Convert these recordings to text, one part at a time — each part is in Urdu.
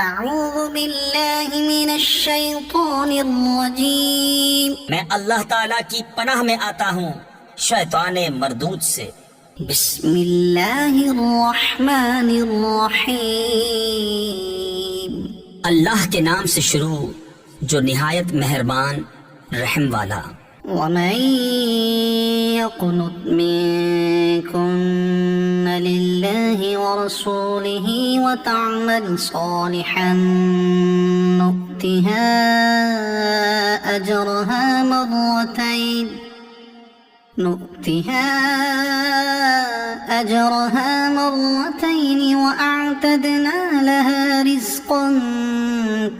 اعوذ باللہ من الشیطان الرجیم، میں اللہ تعالیٰ کی پناہ میں آتا ہوں شیطان مردود سے۔ بسم اللہ الرحمن الرحیم، اللہ کے نام سے شروع جو نہایت مہربان رحم والا۔ ومن يقنط منكن لله ورسوله وتعمل صالحا نؤتها أجرها مرتين وأعتدنا لها رزقا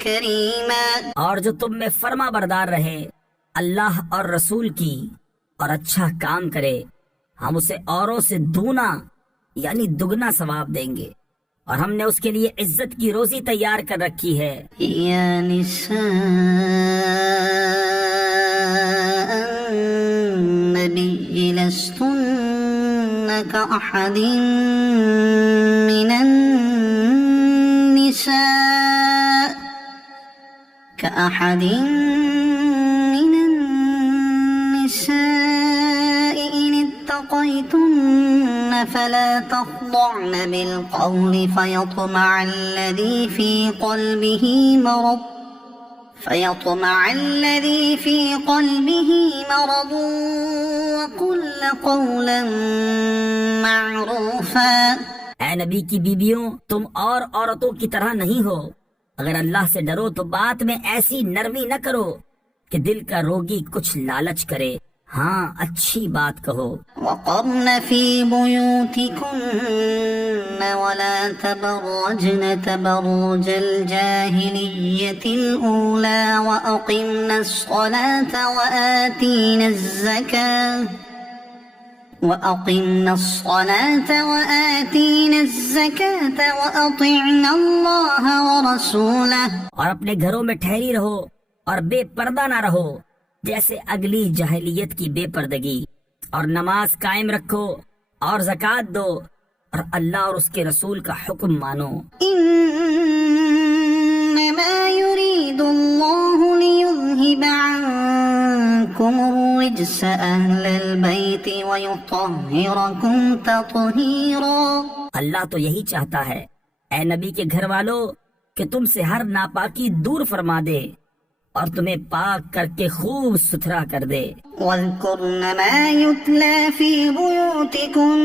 كريما۔ اور جو تم میں فرما بردار رہے اللہ اور رسول کی اور اچھا کام کرے، ہم اسے اوروں سے دونا یعنی دگنا ثواب دیں گے، اور ہم نے اس کے لیے عزت کی روزی تیار کر رکھی ہے۔ یا نساء النبی لستن كأحد من النساء إن اتقيتن فلا تخضعن بالقول فيطمع الذي في قلبه مرض وقلن قولا معروفا۔ اے نبی کی بیویوں، تم اور عورتوں کی طرح نہیں ہو، اگر اللہ سے ڈرو تو بات میں ایسی نرمی نہ کرو کہ دل کا روگی کچھ لالچ کرے، ہاں اچھی بات کہو۔ وقرن في بيوتكن ولا تبرجن تبرج الجاهلية الأولى وأقمن الصلاة وآتينا الزكاة وأطعنا الله ورسوله۔ اور اپنے گھروں میں ٹھہری رہو اور بے پردہ نہ رہو جیسے اگلی جاہلیت کی بے پردگی، اور نماز قائم رکھو اور زکوٰۃ دو اور اللہ اور اس کے رسول کا حکم مانو۔ انما يريد الله ليذهب عنكم الرجس اهل البيت ويطهركم تطهيرا۔ اللہ تو یہی چاہتا ہے اے نبی کے گھر والو کہ تم سے ہر ناپاکی دور فرما دے اور تمہیں پاک کر کے خوب ستھرا کر دے۔ واذكرن ما يتلى في بيوتكن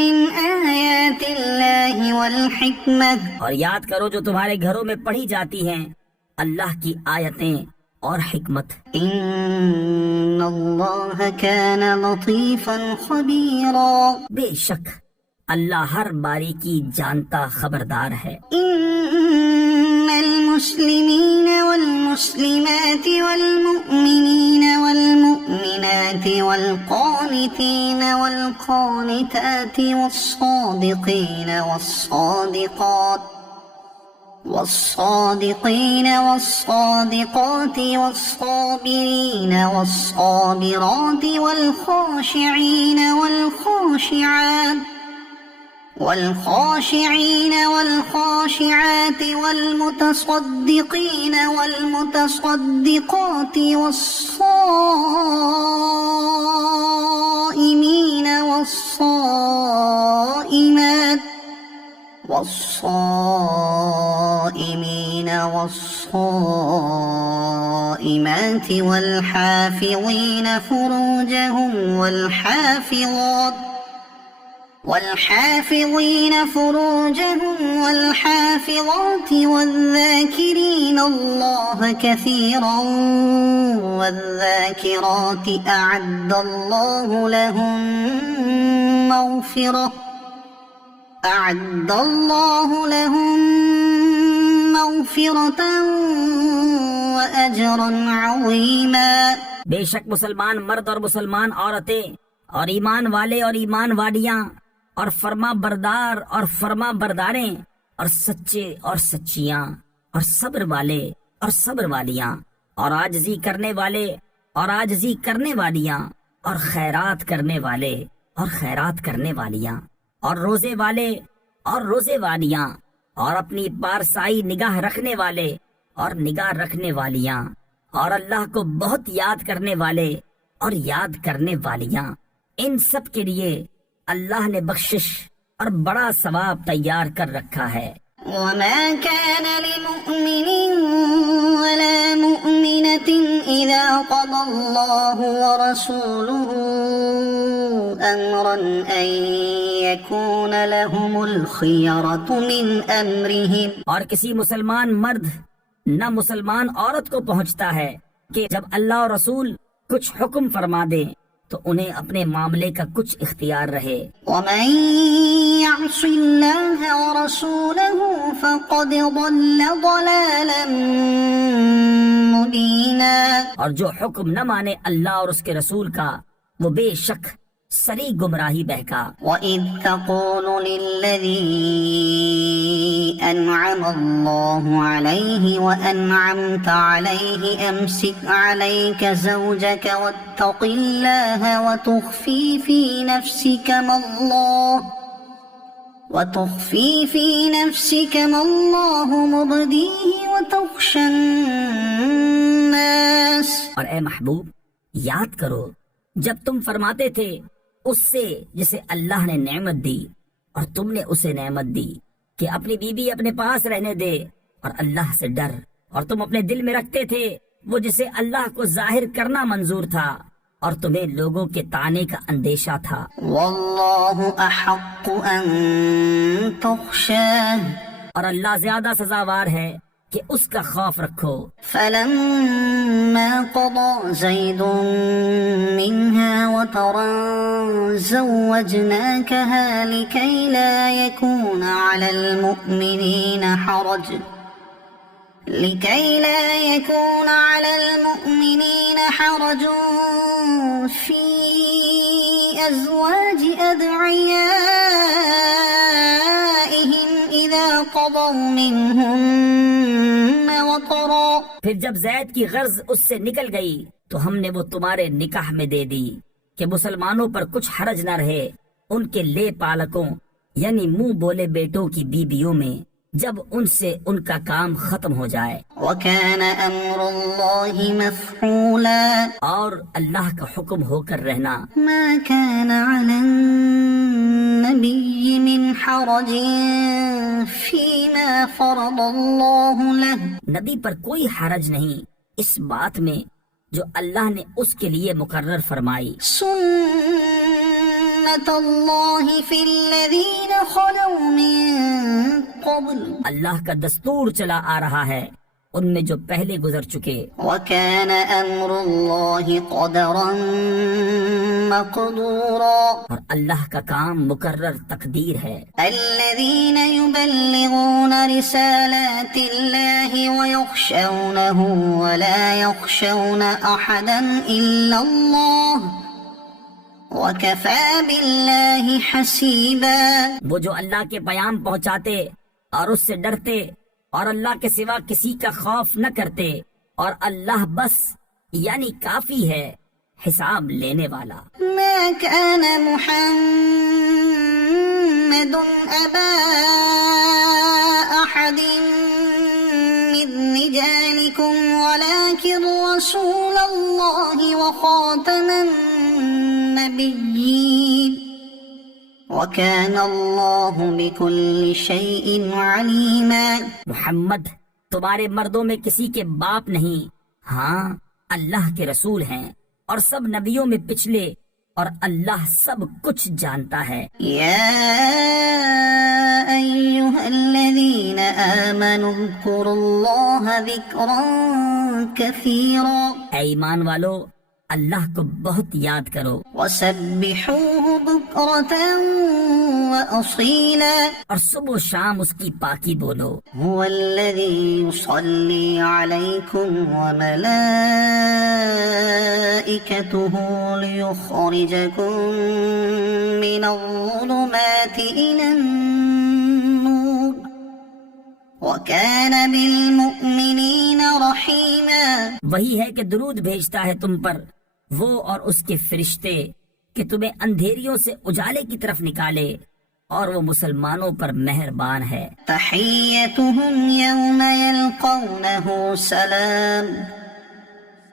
من آيات الله والحكمة۔ اور یاد کرو جو تمہارے گھروں میں پڑھی جاتی ہیں اللہ کی آیتیں اور حکمت۔ ان اللہ كان لطيفا خبيرا۔ بے شک اللہ ہر باریکی جانتا خبردار ہے۔ ان المسلمین والمسلمات والمؤمنین والمؤمنات والقانتین والقانتات والصادقین والصادقات والصابرين والصابرات والخاشعين والخاشعات والمتصدقين والمتصدقات والصائمين والصائمات والحافظين فروجهم والحافظات والذاكرين الله كثيرا والذاكرات أعد الله لهم مغفرة وأجرا عظيما۔ بے شک مسلمان مرد اور مسلمان عورتیں اور ایمان والے اور ایمان والیاں اور فرما بردار اور فرما برداریں اور سچے اور سچیاں اور صبر والے اور صبر والیاں اور عاجزی کرنے والے اور عاجزی کرنے والیاں اور خیرات کرنے والے اور خیرات کرنے والیاں اور روزے والے اور روزے والیاں اور اپنی پارسائی نگاہ رکھنے والے اور نگاہ رکھنے والیاں، اور اللہ کو بہت یاد کرنے والے اور یاد کرنے والیاں، ان سب کے لیے اللہ نے بخشش اور بڑا ثواب تیار کر رکھا ہے۔ وما كان لمؤمن ولا مؤمنة إذا قضى الله ورسوله أمرا أن يكون لهم الخيرة من أمرهم۔ اور کسی مسلمان مرد نہ مسلمان عورت کو پہنچتا ہے کہ جب اللہ اور رسول کچھ حکم فرما دے تو انہیں اپنے معاملے کا کچھ اختیار رہے۔ ومن يعص الله ورسوله فقد ضل ضلالا مبينا۔ اور جو حکم نہ مانے اللہ اور اس کے رسول کا وہ بے شک سری گمراہی بہکا۔ وَإِذْ تَقُولُ لِلَّذِي أَنْعَمَ اللَّهُ عَلَيْهِ وَأَنْعَمْتَ عَلَيْهِ أَمْسِكْ عَلَيْكَ زَوْجَكَ وَاتَّقِ اللَّهَ وَتُخْفِي فِي نَفْسِكَ مَا اللَّهُ مُبْدِيهِ وَتَخْشَى النَّاسَ۔ اور اے محبوب یاد کرو جب تم فرماتے تھے اس سے جسے اللہ نے نعمت دی اور تم نے اسے نعمت دی کہ اپنی بیوی اپنے پاس رہنے دے اور اللہ سے ڈر، اور تم اپنے دل میں رکھتے تھے وہ جسے اللہ کو ظاہر کرنا منظور تھا اور تمہیں لوگوں کے طعنے کا اندیشہ تھا۔ واللہ احق ان تخشاه، اور اللہ زیادہ سزاوار ہے کہ اس کا خوف رکھو۔ فلما قضى زيد منها وطرا زوجناكها لكي لا يكون على المؤمنين حرج في أزواج أدعيائهم إذا قضوا منهن وطرا۔ پھر جب زید کی غرض اس سے نکل گئی تو ہم نے وہ تمہارے نکاح میں دے دی کہ مسلمانوں پر کچھ حرج نہ رہے ان کے لے پالکوں یعنی منہ بولے بیٹوں کی بیویوں میں جب ان سے ان کا کام ختم ہو جائے۔ وَكَانَ أَمْرُ اللَّهِ مَفْعُولًا، اور اللہ کا حکم ہو کر رہنا۔ مَا كَانَ عَلَى النَّبِيِّ مِنْ حَرَجٍ فِيمَا فَرَضَ اللَّهُ لَهُ، نبی پر کوئی حرج نہیں اس بات میں جو اللہ نے اس کے لیے مقرر فرمائی۔ سُنَّةَ اللَّهِ فِي الَّذِينَ خَلَوْا مِن قَبْلُ، اللہ کا دستور چلا آ رہا ہے ان میں جو پہلے گزر چکے۔ وَكَانَ أَمْرُ اللَّهِ قَدَرًا مَقْدُورًا، اور اللہ کا کام مقرر تقدیر ہے۔ الَّذِينَ يُبَلِّغُونَ رِسَالَاتِ اللَّهِ وَيَخْشَوْنَهُ وَلَا يَخْشَوْنَ أَحَدًا إِلَّا اللَّهَ وَكَفَى بِاللَّهِ حَسِيبًا، وہ جو اللہ کے پیام پہنچاتے اور اس سے ڈرتے اور اللہ کے سوا کسی کا خوف نہ کرتے، اور اللہ بس یعنی کافی ہے حساب لینے والا۔ ما كان محمد أبا أحد من رجالكم ولكن رسول الله وخاتم النبيين وكان الله بكل شيء عليما۔ محمد تمہارے مردوں میں کسی کے باپ نہیں، ہاں اللہ کے رسول ہیں اور سب نبیوں میں پچھلے، اور اللہ سب کچھ جانتا ہے۔ يا أيها الذين آمنوا اذكروا الله ذكرا كثيرا، اے ایمان والو اللہ کو بہت یاد کرو وسبحوه بكرة وأصيلا، اور صبح و شام اس کی پاکی بولو۔ هو الذي يصلي عليكم وملائكته ليخرجكم من الظلمات إلى النور وكان بالمؤمنين رحيما۔ وہی ہے کہ درود بھیجتا ہے تم پر وہ اور اس کے فرشتے کہ تمہیں اندھیریوں سے اجالے کی طرف نکالے اور وہ مسلمانوں پر مہربان ہے۔ تحيتهم يوم يلقونه سلام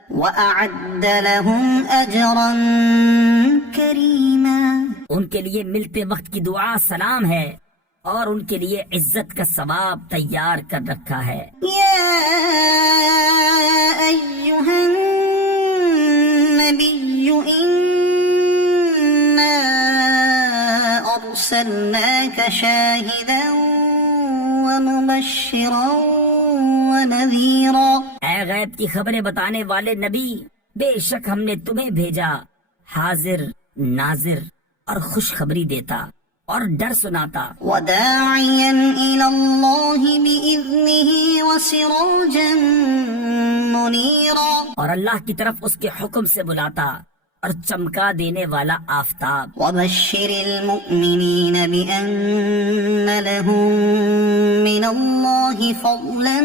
وأعد لهم أجرا كريما۔ ان کے لیے ملتے وقت کی دعا سلام ہے، اور ان کے لیے عزت کا ثواب تیار کر رکھا ہے۔ يا أيها النبي إنا أرسلناك شاهدا ومبشرا ونذيرا۔ اے غیب کی خبریں بتانے والے نبی، بے شک ہم نے تمہیں بھیجا حاضر ناظر اور خوشخبری دیتا اور ڈر سناتا۔ وداعيا إلى الله بإذنه وسراجا منيرا۔ اور اللہ کی طرف اس کے حکم سے بلاتا اور چمکا دینے والا آفتاب۔ وبشر المؤمنين بأن لهم من الله فضلا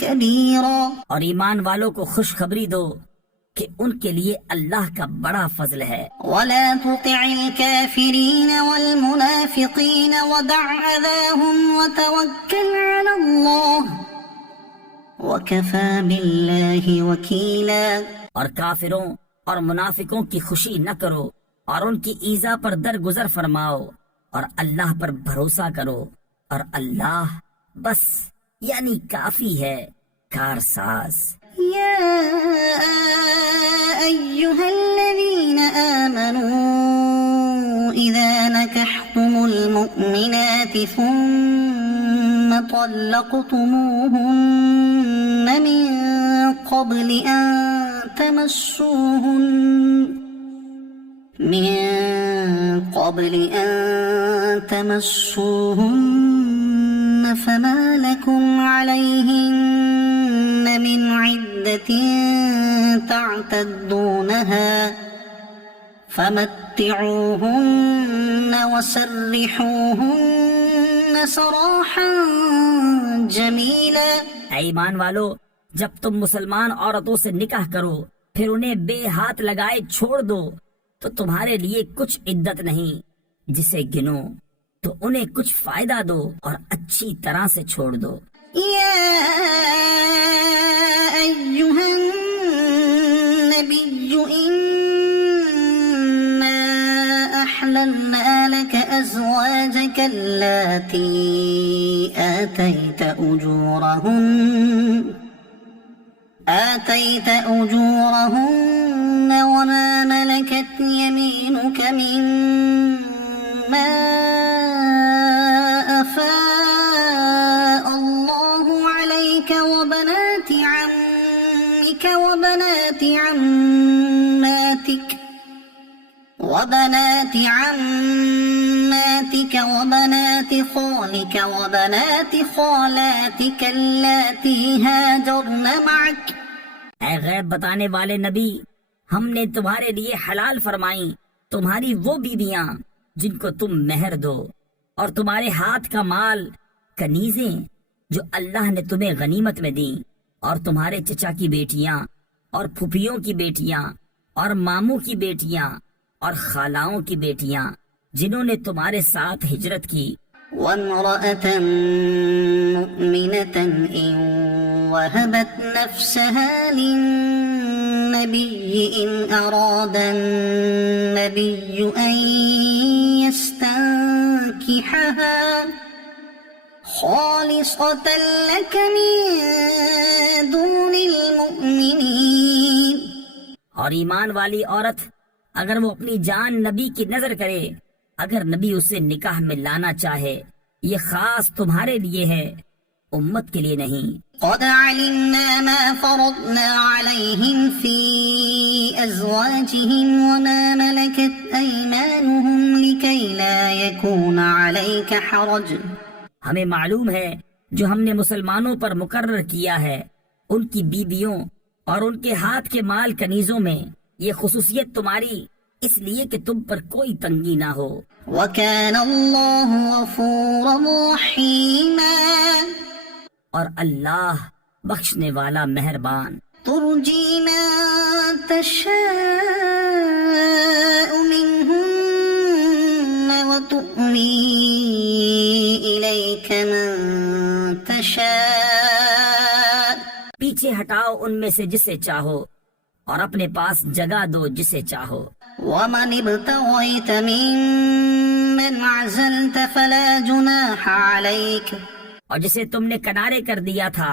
كبيرا۔ اور ایمان والوں کو خوشخبری دو کہ ان کے لیے اللہ کا بڑا فضل ہے۔ ولا تطع الكافرين والمنافقين ودع أذاهم وتوكل على الله وكفى بالله وكيلا۔ اور کافروں اور منافقوں کی خوشی نہ کرو اور ان کی ایذا پر درگزر فرماؤ، اور اللہ پر بھروسہ کرو، اور اللہ بس یعنی کافی ہے کارساز۔ يا أيها الذين آمنوا إذا نكحتم المؤمنات ثم طلقتموهن من قبل أن تمسوهن فما لكم عليهن من عدة تعتدونها فمتعوهن وسرحوهن سراحا جميلا۔ اے ایمان والو، جب تم مسلمان عورتوں سے نکاح کرو پھر انہیں بے ہاتھ لگائے چھوڑ دو تو تمہارے لیے کچھ عدت نہیں جسے گنو، تو انہیں کچھ فائدہ دو اور اچھی طرح سے چھوڑ دو۔ يا أيها النبي إنا أحللنا لك أزواجك اللاتي آتيت أجورهن وما ملكت يمينك مما أفاء الله عليك وبنات عمك وبنات عماتك وبنات خالك وبنات خالاتك اللاتي هاجرن معك۔ اے غیب بتانے والے نبی، ہم نے تمہارے لیے حلال فرمائیں تمہاری وہ بیویاں جن کو تم مہر دو، اور تمہارے ہاتھ کا مال، کنیزیں جو اللہ نے تمہیں غنیمت میں دیں، اور تمہارے چچا کی بیٹیاں اور پھوپھیوں کی بیٹیاں اور ماموں کی بیٹیاں اور خالاؤں کی بیٹیاں جنہوں نے تمہارے ساتھ ہجرت کی۔ وامرأة مؤمنة إن وهبت نفسها للنبي إن أراد النبي أن يستنكحها خالصة لك من دون المؤمنين۔ اور ایمان والی عورت اگر وہ اپنی جان نبی کی نظر کرے، اگر نبی اسے نکاح میں لانا چاہے، یہ خاص تمہارے لیے ہے، امت کے لیے نہیں۔ قد علمنا ما فرضنا عليهم في أزواجهم وما ملكت أيمانهم لكي لا يكون عليك حرج۔ ہمیں معلوم ہے جو ہم نے مسلمانوں پر مقرر کیا ہے ان کی بیویوں اور ان کے ہاتھ کے مال کنیزوں میں، یہ خصوصیت تمہاری اس لیے کہ تم پر کوئی تنگی نہ ہو۔ وَكَانَ اللَّهُ غَفُورًا رَحِيمًا۔ اور اللہ بخشنے والا مہربان۔ ترجی من تشاء منهن وتؤمن تؤوي إليك من تشاء پیچھے ہٹاؤ ان میں سے جسے چاہو اور اپنے پاس جگہ دو جسے چاہو. ومن ابتغيت ممن عزلت فلا جناح عليك اور جسے تم نے کنارے کر دیا تھا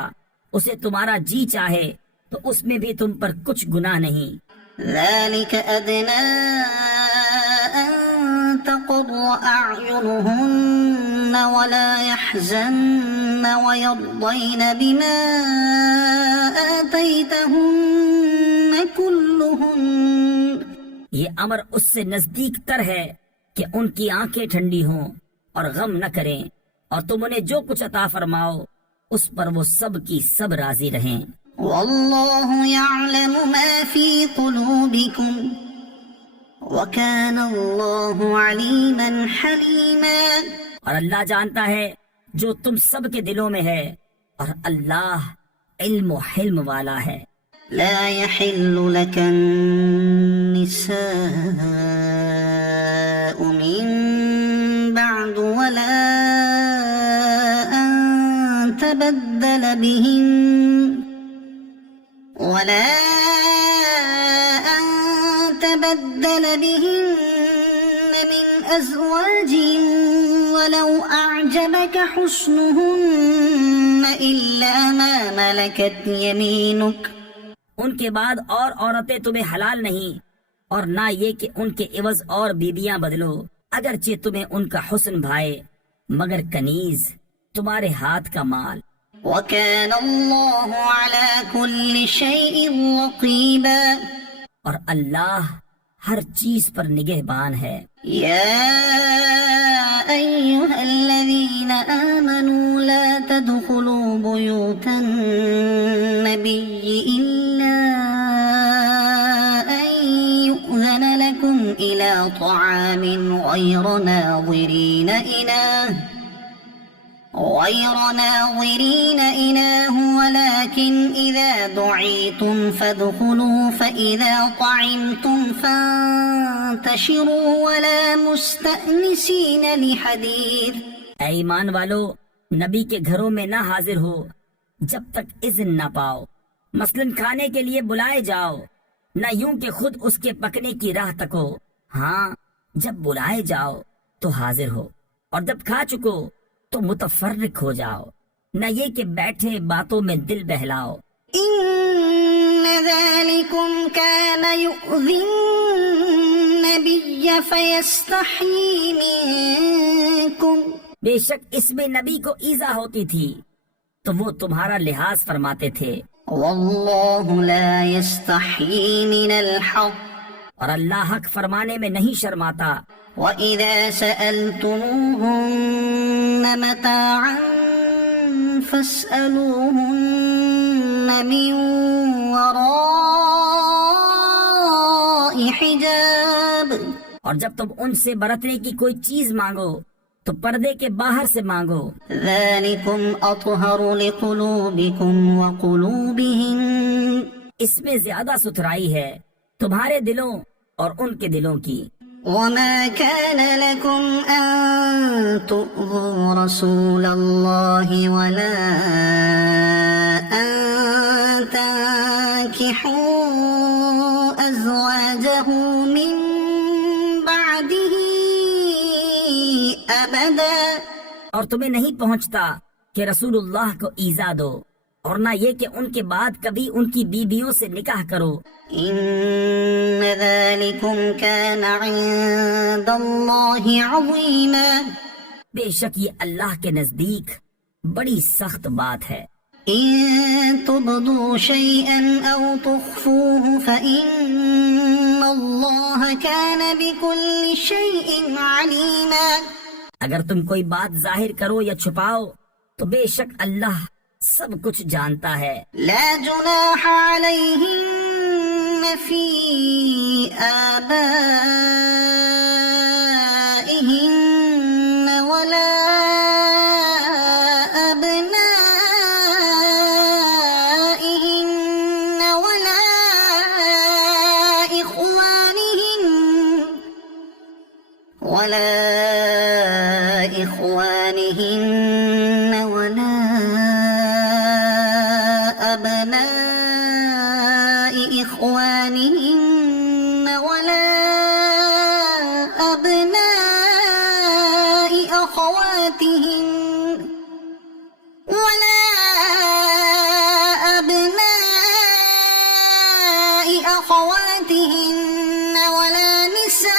اسے تمہارا جی چاہے تو اس میں بھی تم پر کچھ گناہ نہیں. ذلك أدنى أن تقر أعينهن ولا يحزن ويرضين بما آتيتهن كلهن. یہ امر اس سے نزدیک تر ہے کہ ان کی آنکھیں ٹھنڈی ہوں اور غم نہ کریں اور تم انہیں جو کچھ عطا فرماؤ اس پر وہ سب کی سب راضی رہیں. والله يعلم ما في قلوبكم وكان الله عليما حليما. اور اللہ جانتا ہے جو تم سب کے دلوں میں ہے اور اللہ علم و حلم والا ہے. لا يحل لك النساء من بعد ولا أن تبدل بهن من أزواج ولو أعجبك حسنهن إلا ما ملكت يمينك. ان کے بعد اور عورتیں تمہیں حلال نہیں اور نہ یہ کہ ان کے عوض اور بیبیاں بدلو اگرچہ تمہیں ان کا حسن بھائے مگر کنیز تمہارے ہاتھ کا مال. وكان الله على كل شيء رقيبا. اور اللہ ہر چیز پر نگہبان ہے. يا أيها الذين آمنوا لا تدخلوا بيوت النبي إلا أن يؤذن لكم إلى طعام غير ناظرين إناه ولكن إذا دعيتم فادخلوا فإذا طعمتم فانتشروا ولا مستأنسين لحديث. اے ایمان والو نبی کے گھروں میں نہ حاضر ہو جب تک اذن نہ پاؤ. مثلا کھانے کے لیے بلائے جاؤ نہ یوں کہ خود اس کے پکنے کی راہ تکو. ہاں جب بلائے جاؤ تو حاضر ہو اور جب کھا چکو تو متفرق ہو جاؤ نہ یہ کہ بیٹھے باتوں میں دل بہلاؤ. إن ذلكم كان يؤذي النبي فيستحيي منكم. بے شک اس میں نبی کو ایذا ہوتی تھی تو وہ تمہارا لحاظ فرماتے تھے. والله لا يستحيي من الحق. اور اللہ حق فرمانے میں نہیں شرماتا. وإذا سألتموهن متاعا فاسألوهن من وراء حجاب. اور جب تم ان سے برتنے کی کوئی چیز مانگو تو پردے کے باہر سے مانگو. ذلكم أطهر لقلوبكم وقلوبهم. اس میں زیادہ ستھرائی ہے تمہارے دلوں اور ان کے دلوں کی. وما كان لكم أن تؤذوا رسول الله ولا أن تنكحوا أزواجه من بعده أبدا. اور تمہیں نہیں پہنچتا کہ رسول اللہ کو ایذا دو اور نہ یہ کہ ان کے بعد کبھی ان کی بیویوں سے نکاح کرو. إن ذلكم كان عند الله عظيما. بے شک یہ اللہ کے نزدیک بڑی سخت بات ہے. إن تبدوا شيئا أو تخفوه فإن الله كان بكل شيء عليما. اگر تم کوئی بات ظاہر کرو یا چھپاؤ تو بے شک اللہ سب کچھ جانتا ہے. لا جناح عليهن في آبائهن ولا أبنائهن ولا إخوانهن ولا أبناء إخوانهن ولا أبناء أخواتهن ولا أبناء أخواتهن ولا نسائهن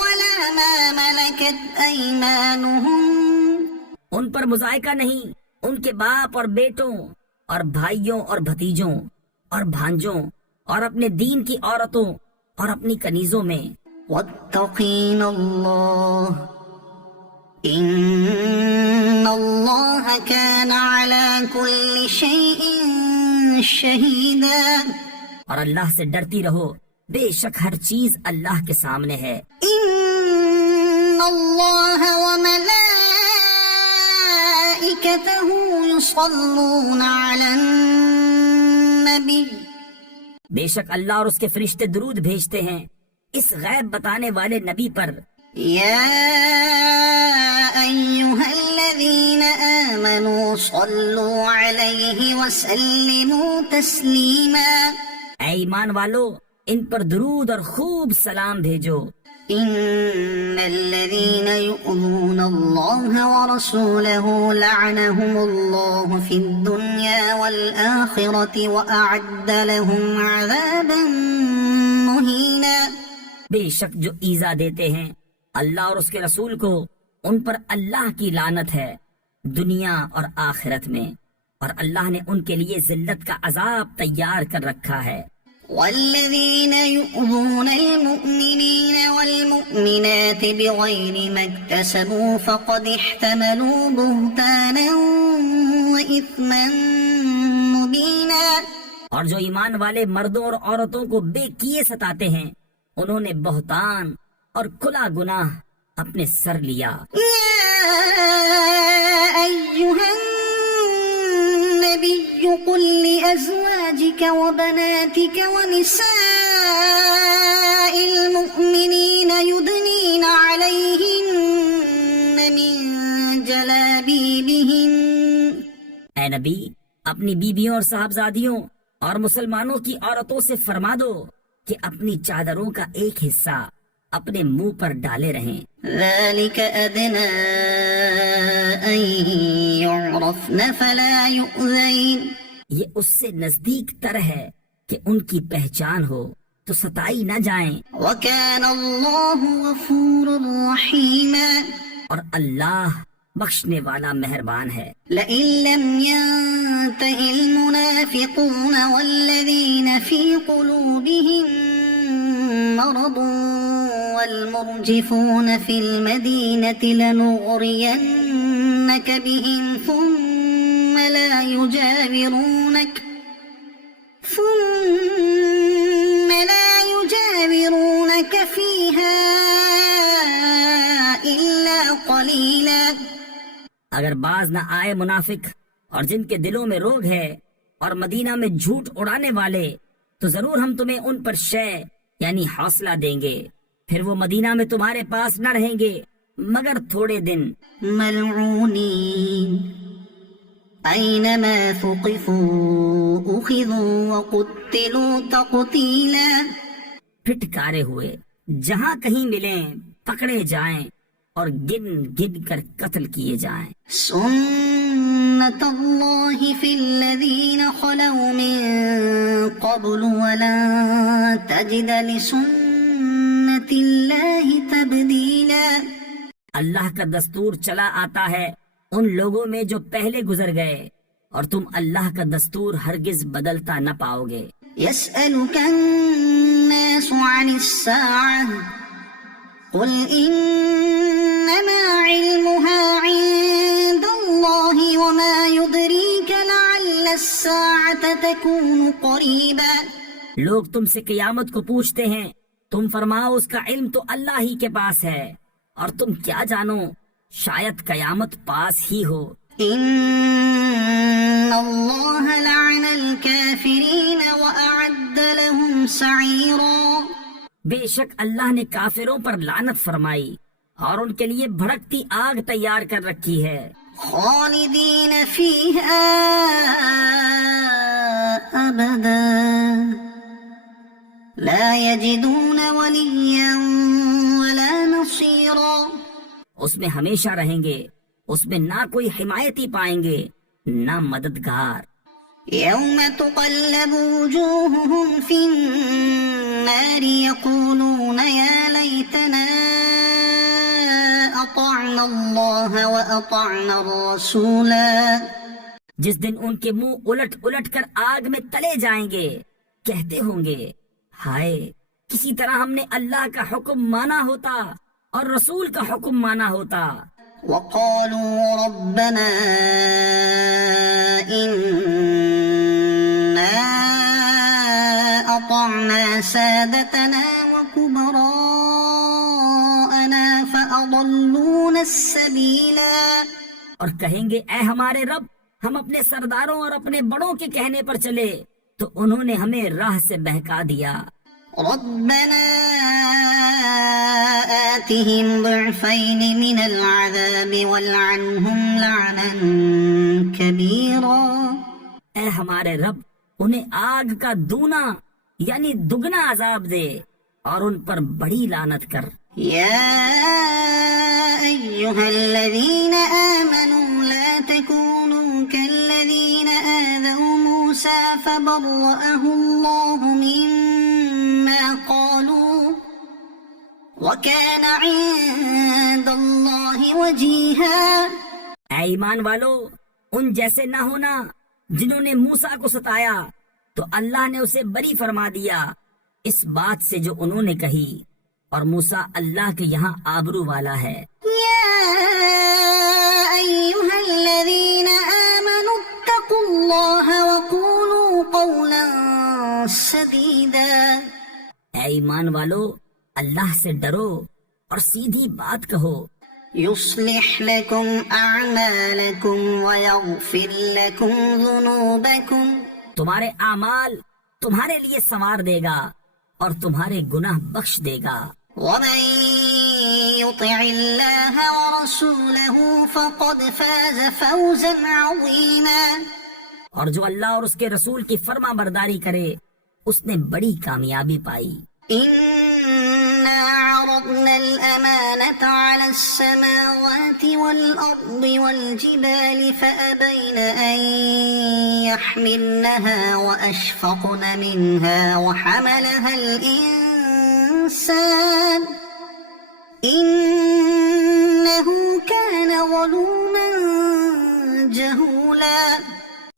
ولا ما ملكت أيمانهن. ان پر مذائقہ نہیں ان کے باپ اور بیٹوں اور بھائیوں اور بھتیجوں اور بھانجوں اور اپنے دین کی عورتوں اور اپنی کنیزوں میں. واتقين الله إن الله كان على كل شيء شهيدا. اور اللہ سے ڈرتی رہو، بے شک ہر چیز اللہ کے سامنے ہے. إن الله وملائكته يصلون على النبي. بے شک اللہ اور اس کے فرشتے درود بھیجتے ہیں اس غیب بتانے والے نبی پر. يا أيها الذين آمنوا صلوا عليه وسلموا تسليما. اے ایمان والو ان پر درود اور خوب سلام بھیجو. إن الذين يؤذون الله ورسوله لعنهم الله في الدنيا والآخرة وأعد لهم عذابا مهينا. بے شک جو ایذا دیتے ہیں اللہ اور اس کے رسول کو ان پر اللہ کی لعنت ہے دنیا اور آخرت میں، اور اللہ نے ان کے لیے ذلت کا عذاب تیار کر رکھا ہے. والذين يؤذون المؤمنين والمؤمنات بغير ما اكتسبوا فقد احتملوا بهتانا وإثما مبينا. اور جو ایمان والے مردوں اور عورتوں کو بے کیے ستاتے ہیں انہوں نے بہتان اور کھلا گناہ اپنے سر لیا. يا أيها النبي قل لأزواجك وبناتك ونساء المؤمنين يدنين عليهن من جلابيبهن. اے نبی اپنی بیویوں اور صاحبزادیوں اور مسلمانوں کی عورتوں سے فرما دو کہ اپنی چادروں کا ایک حصہ اپنے منہ پر ڈالے رہیں. ذلك أدنى أن يعرفن فلا يؤذين. یہ اس سے نزدیک تر ہے کہ ان کی پہچان ہو تو ستائی نہ جائیں. وكان الله غفورا رحيما. اور اللہ بخشنے والا مہربان ہے. لئن لم ينته المنافقون والذين في قلوبهم مرض والمرجفون في المدينة لنغرينك بهم ثم لا يجاورونك فيها إلا قليلا. اگر باز نہ آئے منافق اور جن کے دلوں میں روگ ہے اور مدینہ میں جھوٹ اڑانے والے تو ضرور ہم تمہیں ان پر شے یعنی حوصلہ دیں گے، پھر وہ مدینہ میں تمہارے پاس نہ رہیں گے مگر تھوڑے دن. ملعونين أينما ثقفوا أخذوا وقتلوا تقتيلا. پھٹکارے ہوئے جہاں کہیں ملیں پکڑے جائیں اور گن گن کر قتل کیے جائیں. سنة الله في الذين خلوا من قبل ولن تجد لسنة الله تبديلا. اللہ کا دستور چلا آتا ہے ان لوگوں میں جو پہلے گزر گئے اور تم اللہ کا دستور ہرگز بدلتا نہ پاؤ گے. يسألك الناس عن الساعة قل إنما علمها عند الله وما يدريك لعل الساعة تكون قريبا. لوگ تم سے قیامت کو پوچھتے ہیں، تم فرماؤ اس کا علم تو اللہ ہی کے پاس ہے، اور تم کیا جانو شاید قیامت پاس ہی ہو. إن الله لعن الكافرين وأعد لهم سعيرا. بے شک اللہ نے کافروں پر لعنت فرمائی اور ان کے لیے بھڑکتی آگ تیار کر رکھی ہے. خالدين فيها أبدا لا يجدون وليا ولا نصيرا. اس میں ہمیشہ رہیں گے، اس میں نہ کوئی حمایتی پائیں گے نہ مددگار. يوم تقلب وجوههم في النار يقولون يا ليتنا أطعنا الله وأطعنا الرسولا. جس دن ان کے منہ الٹ الٹ کر آگ میں تلے جائیں گے، کہتے ہوں گے ہائے کسی طرح ہم نے اللہ کا حکم مانا ہوتا اور رسول کا حکم مانا ہوتا. وقالوا ربنا إنا أطعنا سادتنا وكبراءنا فأضلونا السبيلا. اور کہیں گے اے ہمارے رب، ہم اپنے سرداروں اور اپنے بڑوں کے کہنے پر چلے تو انہوں نے ہمیں راہ سے بہکا دیا. ربنا آتهم ضعفين من العذاب والعنهم لعنا كبيرا. اے ہمارے رب، انہیں آگ کا دونا یعنی دگنا عذاب دے اور ان پر بڑی لعنت کر. يا أيها الذين آمنوا لا تكونوا كالذين آذوا موسى فبرأه الله مما قالوا وكان عند الله وجيها. اے ایمان والو، ان جیسے نہ ہونا جنہوں نے موسیٰ کو ستایا تو اللہ نے اسے بری فرما دیا اس بات سے جو انہوں نے کہی، اور موسیٰ اللہ کے یہاں آبرو والا ہے. يا أيها الذين آمنوا اتقوا الله وقولوا قولا سديدا. اے ایمان والو، اللہ سے ڈرو اور سیدھی بات کہو. يصلح لكم أعمالكم ويغفر لكم ذنوبكم. تمہارے اعمال تمہارے لیے سنوار دے گا اور تمہارے گناہ بخش دے گا. ومن يطع الله ورسوله فقد فاز فوزا عظيما. اور جو اللہ اور اس کے رسول کی فرما برداری کرے اس نے بڑی کامیابی پائی. إنا عرضنا الأمانة على السماوات والأرض والجبال فأبين أن يحملنها وأشفقن منها وحملها الإنسان إنه كان ظلوما جهولا.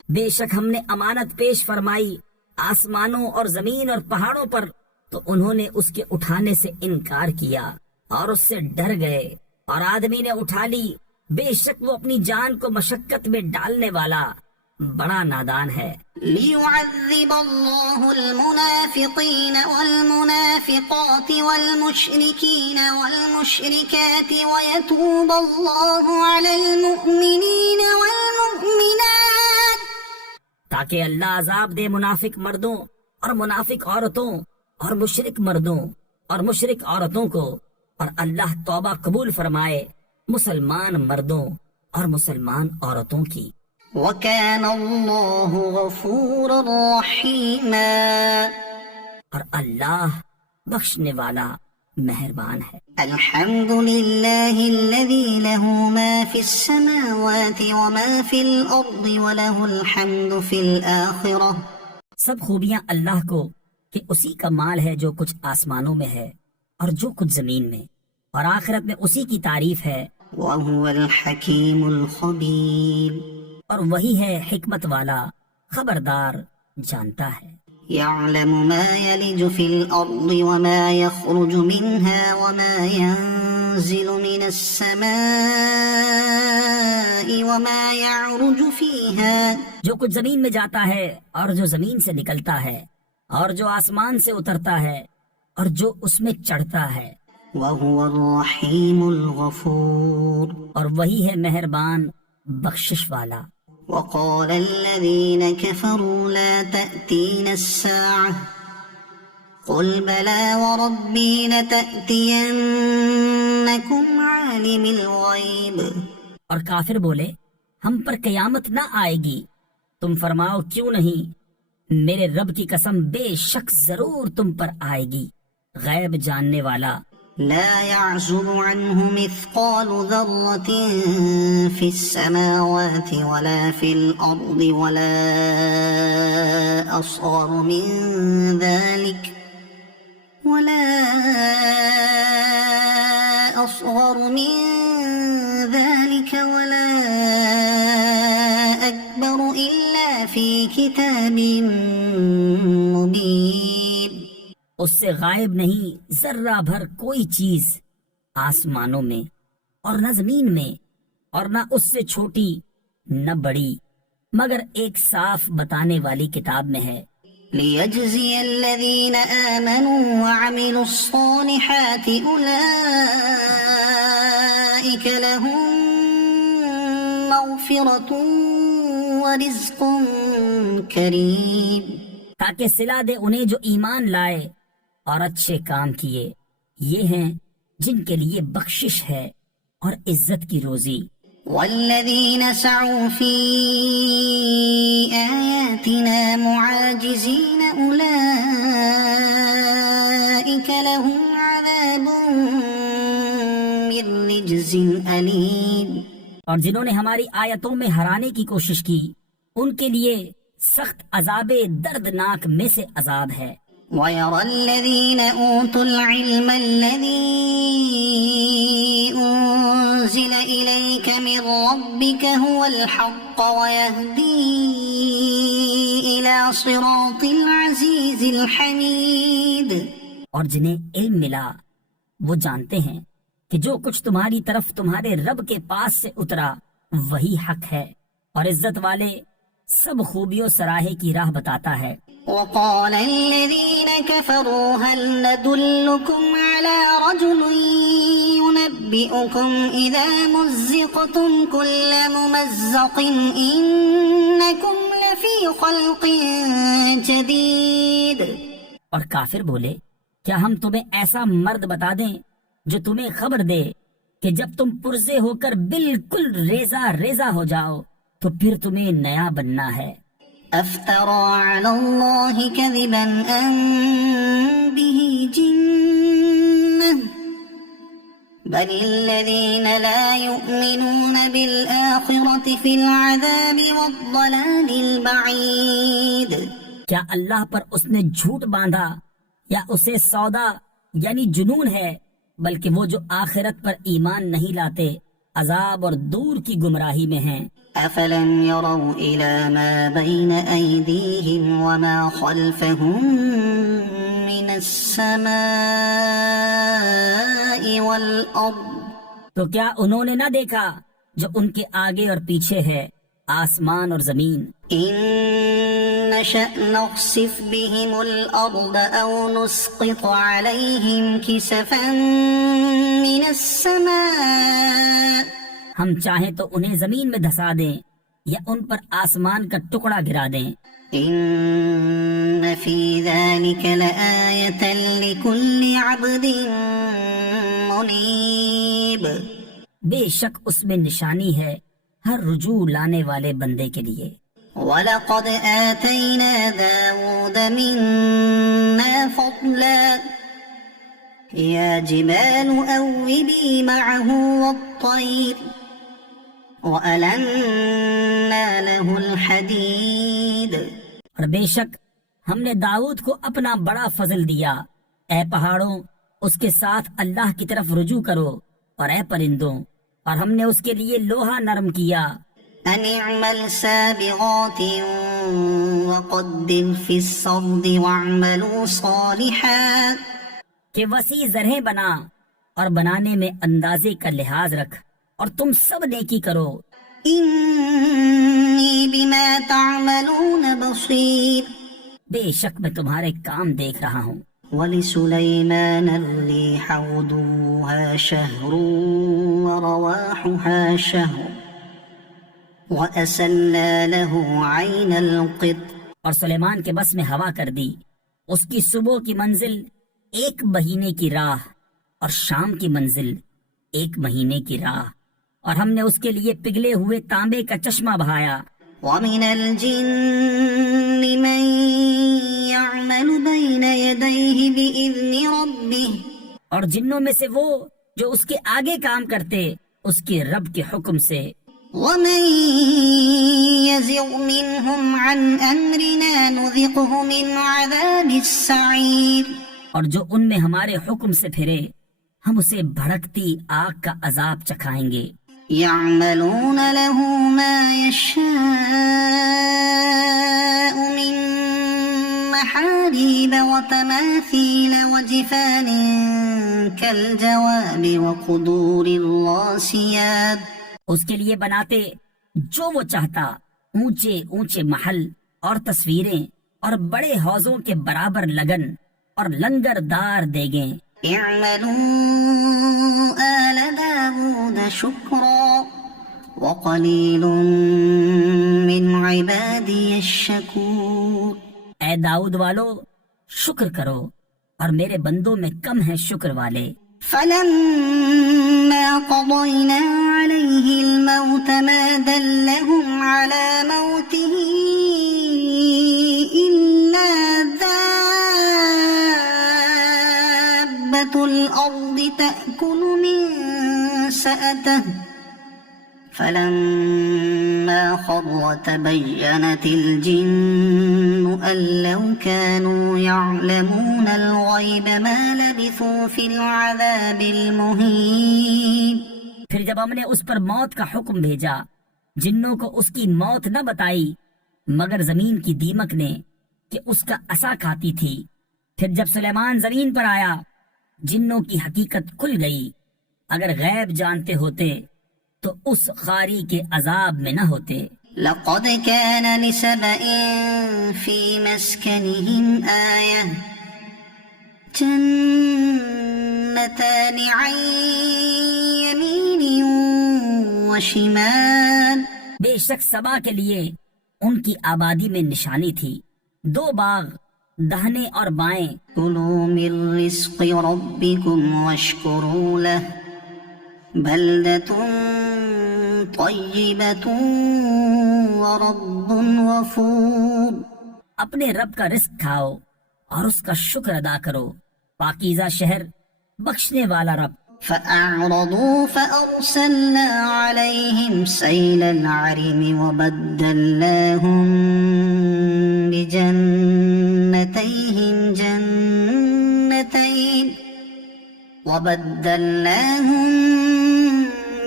بے شک ہم نے امانت پیش فرمائی آسمانوں اور زمین اور پہاڑوں پر تو انہوں نے اس کے اٹھانے سے انکار کیا اور اس سے ڈر گئے، اور آدمی نے اٹھا لی، بے شک وہ اپنی جان کو مشقت میں ڈالنے والا بڑا نادان ہے. ليعذب الله المنافقين والمنافقات والمشركين والمشركات ويتوب الله على المؤمنين والمؤمنات. تاکہ اللہ عذاب دے منافق مردوں اور منافق عورتوں اور مشرک مردوں اور مشرک عورتوں کو، اور اللہ توبہ قبول فرمائے مسلمان مردوں اور مسلمان عورتوں کی. وَكَانَ اللَّهُ غَفُورًا رَحِيمًا. اور اللہ بخشنے والا مہربان ہے. الحمد لله الذي له ما في السماوات وما في الأرض وله الحمد في الآخرة. سب خوبیاں اللہ کو کہ اسی کا مال ہے جو کچھ آسمانوں میں ہے اور جو کچھ زمین میں، اور آخرت میں اسی کی تعریف ہے. وهو الحكيم الخبير. اور وہی ہے حکمت والا، خبردار، جانتا ہے. يعلم ما يلج في الأرض وما يخرج منها وما ينزل من السماء وما يعرج فيها. جو کچھ زمین میں جاتا ہے اور جو زمین سے نکلتا ہے اور جو آسمان سے اترتا ہے اور جو اس میں چڑھتا ہے. وهو الرحيم الغفور. اور وہی ہے مہربان، بخشش والا. وقال الذين كفروا لا تأتينا الساعة قل بلى وربي لتأتينكم عالم الغيب. اور کافر بولے ہم پر قیامت نہ آئے گی؟ تم فرماؤ کیوں نہیں؟ میرے رب کی قسم بے شک ضرور تم پر آئے گی۔ غیب جاننے والا، لا يعزب عنه مثقال ذرة في السماوات ولا في الأرض ولا أصغر من ذلك ولا أكبر إلا في كتاب مبين۔ اس سے غائب نہیں ذرہ بھر کوئی چیز آسمانوں میں اور نہ زمین میں، اور نہ اس سے چھوٹی نہ بڑی، مگر ایک صاف بتانے والی کتاب میں ہے۔ ليجزي الذين آمنوا وعملوا الصالحات أولئك لهم مغفرة ورزق كريم۔ تاکہ صلہ دے انہیں جو ایمان لائے اور اچھے کام کیے، یہ ہیں جن کے لیے بخشش ہے اور عزت کی روزی۔ والذين سعوا في آياتنا معاجزين أولئك لهم عذاب من رجز أليم۔ اور جنہوں نے ہماری آیتوں میں ہرانے کی کوشش کی، ان کے لیے سخت عذاب دردناک میں سے عذاب ہے۔ وَيَرَى الَّذِينَ أُوتُوا الْعِلْمَ الَّذِي أُنزِلَ إِلَيْكَ مِن رَّبِّكَ هُوَ الْحَقَّ وَيَهْدِي إِلَى صِرَاطِ الْعَزِيزِ الْحَمِيدِ۔ اور جنہیں علم ملا وہ جانتے ہیں کہ جو کچھ تمہاری طرف تمہارے رب کے پاس سے اترا وہی حق ہے، اور عزت والے سب خوبیوں سراہے کی راہ بتاتا ہے۔ وقال الذين كفروا هل ندلكم على رجل ينبئكم إذا مزقتم كل ممزق إنكم لفي خلق جديد۔ اور کافر بولے کیا ہم تمہیں ایسا مرد بتا دیں جو تمہیں خبر دے کہ جب تم پرزے ہو کر بالکل ریزہ ریزہ ہو جاؤ تو پھر تمہیں نیا بننا ہے۔ أفترى على الله كذبا أم به جنة بل الذين لا يؤمنون بالآخرة في العذاب والضلال البعيد۔ کیا اللہ پر اس نے جھوٹ باندھا یا اسے سودا یعنی جنون ہے، بلکہ وہ جو آخرت پر ایمان نہیں لاتے عذاب اور دور کی گمراہی میں ہیں۔ أفلم يروا إلى ما بين أيديهم وما خلفهم من السماء والأرض۔ تو کیا انہوں نے نہ دیکھا جو ان کے آگے اور پیچھے ہے، آسمان اور زمین؟ إن نشأ نخسف بهم الأرض أو نسقط عليهم كسفا من السماء۔ ہم چاہیں تو انہیں زمین میں دھسا دیں یا ان پر آسمان کا ٹکڑا گرا دیں۔ إن في ذلك لآية لكل عبد منيب۔ بے شک اس میں نشانی ہے ہر رجوع لانے والے بندے کے لیے۔ وَلَقَدْ آتَيْنَا دَاوُودَ مِنَّا فَضْلًا يَا جِبَالُ أَوِّبِي مَعَهُ وَالطَّيْرَ وَأَلَنَّا لَهُ الْحَدِيدَ۔ اور بے شک ہم نے داؤد کو اپنا بڑا فضل دیا۔ اے پہاڑوں اس کے ساتھ اللہ کی طرف رجوع کرو، اور اے پرندوں اور ہم نے اس کے لیے لوہا نرم کیا۔ أَنِ اعْمَلْ سَابِغَاتٍ وَقَدِّرْ فِي السَّرْدِ وَاعْمَلُوا صَالِحًا۔ کہ وسیع زرہیں بنا اور بنانے میں اندازے کا لحاظ رکھ، اور تم سب نیکی کرو۔ إِنِّي بِمَا تَعْمَلُونَ بَصِيرٌ۔ بے شک میں تمہارے کام دیکھ رہا ہوں۔ وَلِسُلَيْمَانَ الرِّيحَ غُدُوُّهَا شَهْرٌ وَرَوَاحُهَا شَهْرٌ وَأَسَلْنَا لَهُ عَيْنَ الْقِطْرِ۔ اور سلیمان کے بس میں ہوا کر دی، اس کی صبح کی منزل 1 مہینے کی راہ اور شام کی منزل 1 مہینے کی راہ، اور ہم نے اس کے لیے پگھلے ہوئے تانبے کا چشمہ بہایا. ومن الجن من يعمل بين يديه بإذن ربه اور جنوں میں سے وہ جو اس کے آگے کام کرتے اس کے رب کے حکم سے. ومن يزغ منهم عن أمرنا نذقه من عذاب السعير اور جو ان میں ہمارے حکم سے پھرے ہم اسے بھڑکتی آگ کا عذاب چکھائیں گے. يعملون له ما يشاء من محاريب وتماثيل وجفان كالجواب وقدور الراسيات اس کے لیے بناتے جو وہ چاہتا، اونچے اونچے محل اور تصویریں اور بڑے حوضوں کے برابر لگن اور لنگر دار دیگیں. اعملوا آل داود شكرا وقليل من عبادي الشكور اے داؤد والو شکر کرو اور میرے بندوں میں کم ہیں شکر والے. فلما قضينا عليه الموت ما دلهم على موته إلا دابة الأرض تأكل من سأته فلما خر تبينت الجن أن لو كانوا يعلمون الغيب ما لبثوا في العذاب المهين. پھر جب ہم نے اس پر موت کا حکم بھیجا جنوں کو اس کی موت نہ بتائی مگر زمین کی دیمک نے کہ اس کا عصا کھاتی تھی. پھر جب سلیمان زمین پر آیا جنوں کی حقیقت کھل گئی. اگر غیب جانتے ہوتے تو اس خاری کے عذاب میں نہ ہوتے. لقد كان لسبأ في مسكنهم آية جنتان عن يمين وشمال بے شک سبا کے لیے ان کی آبادی میں نشانی تھی، دو باغ دہنے اور بائیں. كلوا من رزق ربكم واشكروا له بلدة طيبة ورب غفور. اپنے رب کا رزق کھاؤ اور اس کا شکر ادا کرو، پاکیزہ شہر بخشنے والا رب. فأعرضوا فأرسلنا عليهم سيل العرم وبدلناهم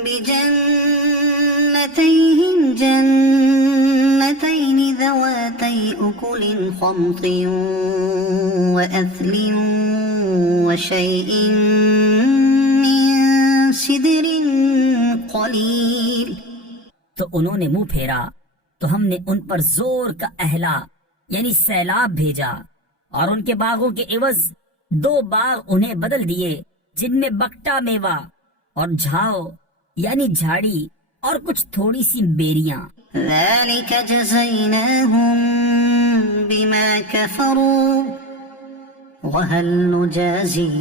بجنتيهم جنتين ذواتي أكل خمط وأثل وشيء من سدر قليل. تو انہوں نے منہ پھیرا تو ہم نے ان پر زور کا اہلا یعنی سیلاب بھیجا اور ان کے باغوں کے عوض دو باغ انہیں بدل دیے جن میں بکٹا میوہ اور جھاؤ یعنی جھاڑی اور کچھ تھوڑی سی بیریاں. ذلك جزيناهم بما كفروا وهل نجازي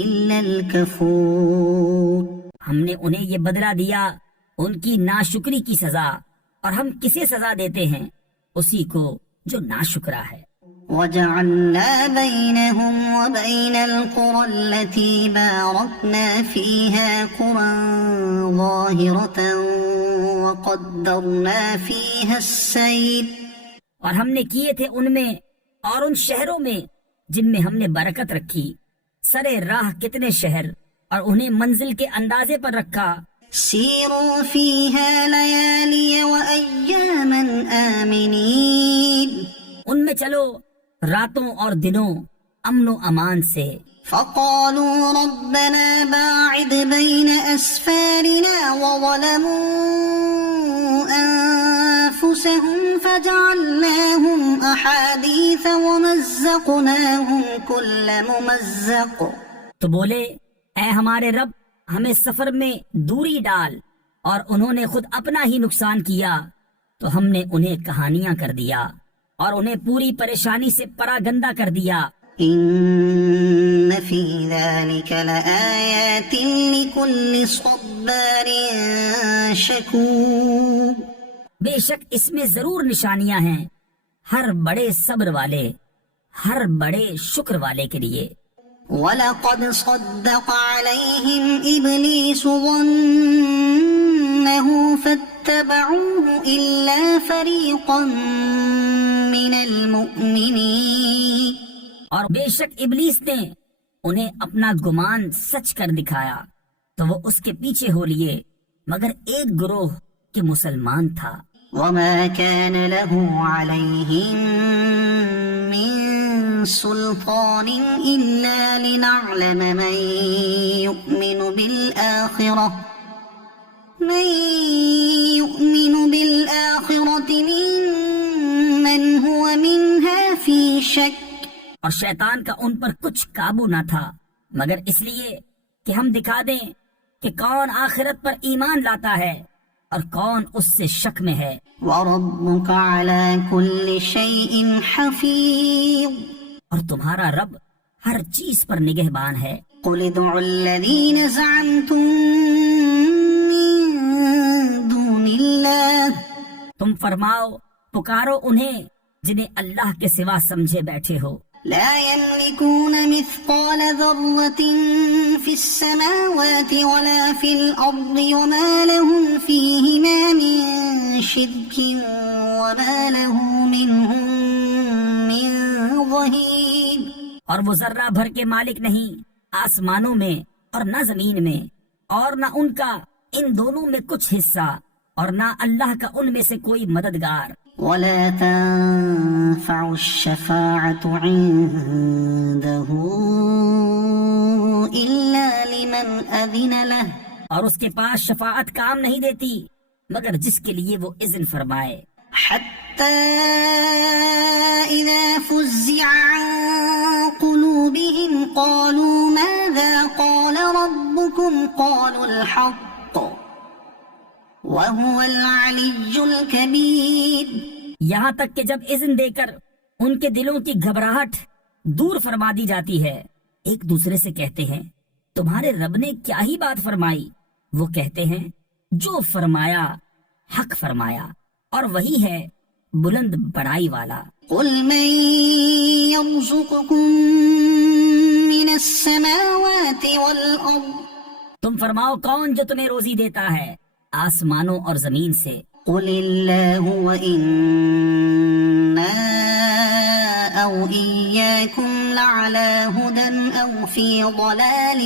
إلا الكفور. ہم نے انہیں یہ بدلہ دیا ان کی ناشکری کی سزا، اور ہم کسے سزا دیتے ہیں؟ اسی کو جو ناشکرا ہے. وجعلنا بينهم وبين القرى التي باركنا فيها قرى ظاهرة وقدرنا فيها السير. اور ہم نے کیے تھے ان میں اور ان شہروں میں جن میں ہم نے برکت رکھی سرے راہ کتنے شہر اور انہیں منزل کے اندازے پر رکھا. سیروا فيها ليالي وأياما آمنين. ان میں چلو راتوں اور دنوں امن و امان سے. فقالوا ربنا باعد بين أسفارنا وظلموا أنفسهم فجعلناهم أحاديث ومزقناهم كل ممزق. تو بولے اے ہمارے رب ہمیں سفر میں دوری ڈال، اور انہوں نے خود اپنا ہی نقصان کیا تو ہم نے انہیں کہانیاں کر دیا اور انہیں پوری پریشانی سے پراگندہ کر دیا. إن في ذلك لآيات لكل صبار صبار شکور. بے شک اس میں ضرور نشانیاں ہیں ہر بڑے صبر والے، ہر بڑے شکر والے کے لیے. وَلَقَدْ صَدَّقَ عَلَيْهِمْ إِبْلِيسُ ظَنَّهُ فَاتَّبَعُوهُ إِلَّا فَرِيقًا مِّنَ الْمُؤْمِنِينَ. اور بے شک ابلیس نے انہیں اپنا گمان سچ کر دکھایا تو وہ اس کے پیچھے ہو لیے مگر ایک گروہ کے مسلمان تھا. وَمَا كَانَ لَهُ عَلَيْهِمْ مِّن سُلْطَانٍ إِلَّا لِنَعْلَمَ مَن يُؤْمِنُ بِالْآخِرَةِ مِمَّنْ هُوَ مِنْهَا فِي شَكٍّ. اور شیطان کا ان پر کچھ قابو نہ تھا مگر اس لیے کہ ہم دکھا دیں کہ کون آخرت پر ایمان لاتا ہے اور کون اس سے شک میں ہے. وَرَبُّكَ عَلَى كُلِّ شَيْءٍ حَفِيظٌ. اور تمہارا رب ہر چیز پر نگہبان ہے. قُلِ ادْعُوا الَّذِينَ زَعَمْتُم مِّن دُونِ اللَّهِ. تم فرماؤ پکارو انہیں جنہیں اللہ کے سوا سمجھے بیٹھے ہو. لا يملكون مثقال ذرة في السماوات ولا في الأرض وما لهم فيهما من شرك وما له منهم من ظهير. اور وہ ذرہ بھر کے مالک نہیں آسمانوں میں اور نہ زمین میں، اور نہ ان کا ان دونوں میں کچھ حصہ، اور نہ اللہ کا ان میں سے کوئی مددگار. ولا تنفع الشفاعة عنده إلا لمن أذن له. اور اس کے پاس شفاعت کام نہیں دیتی مگر جس کے لیے وہ اذن فرمائے. حتى إذا فزع عن قلوبهم قالوا ماذا قال ربكم قالوا الحق وَهُوَ الْعَلِيُّ الْكَبِيرُ. یہاں تک کہ جب اذن دے کر ان کے دلوں کی گھبراہٹ دور فرما دی جاتی ہے ایک دوسرے سے کہتے ہیں تمہارے رب نے کیا ہی بات فرمائی. وہ کہتے ہیں جو فرمایا حق فرمایا اور وہی ہے بلند بڑائی والا. قُلْ مَن يَرْزُقُكُم مِّنَ السَّمَاوَاتِ وَالْأَرْضِ. تم فرماؤ کون جو تمہیں روزی دیتا ہے آسمانوں اور زمین سے. قُلِ اللَّهُ وَإِنَّا أَوْ إِيَّاكُمْ لَعَلَى هُدًى أَوْ فِي ضَلَالٍ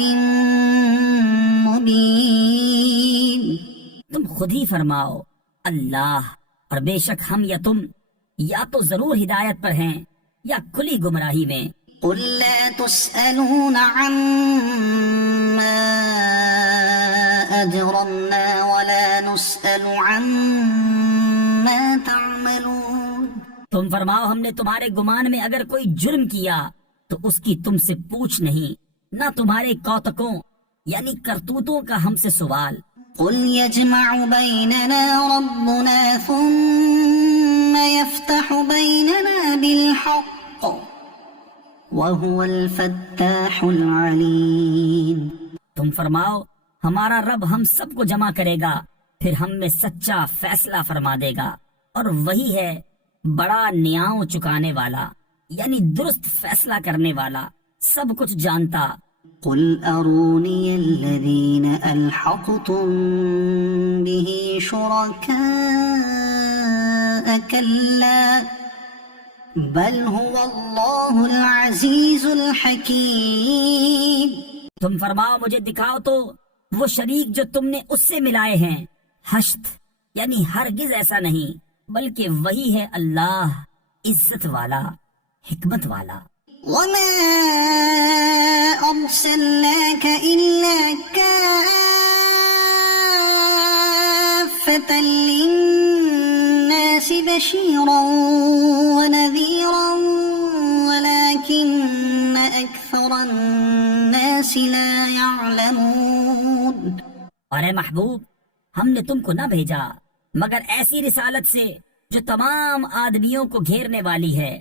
مُبِينٍ. تم خود ہی فرماؤ اللہ، اور بے شک ہم یا تم یا تو ضرور ہدایت پر ہیں یا کھلی گمراہی میں. قُل لَّا تُسْأَلُونَ عَمَّا أَجْرَمْنَا وَلَا نُسْأَلُ عَمَّا تَعْمَلُونَ. تم فرماؤ ہم نے تمہارے گمان میں اگر کوئی جرم کیا تو اس کی تم سے پوچھ نہیں، نہ تمہارے کوتکوں یعنی کرتوتوں کا ہم سے سوال. قُلْ يَجْمَعُ بَيْنَنَا رَبُّنَا ثُمَّ يَفْتَحُ بَيْنَنَا بِالْحَقِّ وَهُوَ الْفَتَّاحُ الْعَلِيمُ. تم فرماؤ ہمارا رب ہم سب کو جمع کرے گا پھر ہم میں سچا فیصلہ فرما دے گا اور وہی ہے بڑا نیاؤں چکانے والا یعنی درست فیصلہ کرنے والا سب کچھ جانتا. قُلْ أَرُونِيَ الَّذِينَ أَلْحَقْتُمْ بِهِ شُرَكَاءَ كَلَّا بَلْ هُوَ اللَّهُ الْعَزِيزُ الْحَكِيمُ. تم فرماؤ مجھے دکھاؤ تو وہ شریک جو تم نے اس سے ملائے ہیں. حشت یعنی ہرگز ایسا نہیں بلکہ وہی ہے اللہ عزت والا حکمت والا. وَمَا أَرْسَلْنَاكَ إِلَّا كَافَّةً لِلنَّاسِ بَشِيرًا وَنَذِيرًا وَلَكِنَّ أَكْثَرَ النَّاسِ لَا يَعْلَمُونَ. اور اے محبوب ہم نے تم کو نہ بھیجا مگر ایسی رسالت سے جو تمام آدمیوں کو گھیرنے والی ہے،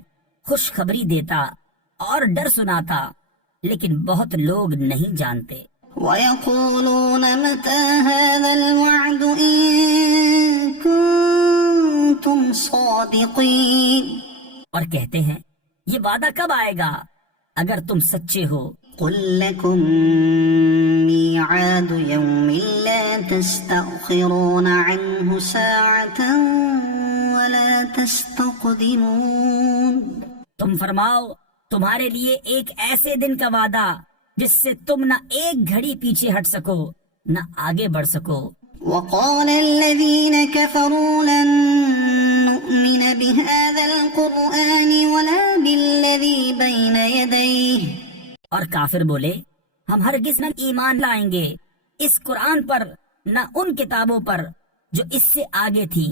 خوشخبری دیتا اور ڈر سناتا، لیکن بہت لوگ نہیں جانتے. وَيَقُولُونَ مَتَى هَذَا الْوَعْدُ إِن كُنتُمْ صَادِقِينَ، اور کہتے ہیں یہ وعدہ کب آئے گا اگر تم سچے ہو۔ قُل لَّكُم مِّيعَادُ يَوْمٍ لَّا تَسْتَأْخِرُونَ عَنْهُ سَاعَةً وَلَا تَسْتَقْدِمُونَ۔ تم فرماؤ تمہارے لیے ایک ایسے دن کا وعدہ جس سے تم نہ ایک گھڑی پیچھے ہٹ سکو نہ آگے بڑھ سکو۔ وَقَالَ الَّذِينَ كَفَرُوا لَن نُّؤْمِنَ بِهَٰذَا الْقُرْآنِ وَلَا بِالَّذِي بَيْنَ يَدَيْهِ، اور کافر بولے ہم ہرگز نہ ایمان لائیں گے اس قرآن پر نہ ان کتابوں پر جو اس سے آگے تھی۔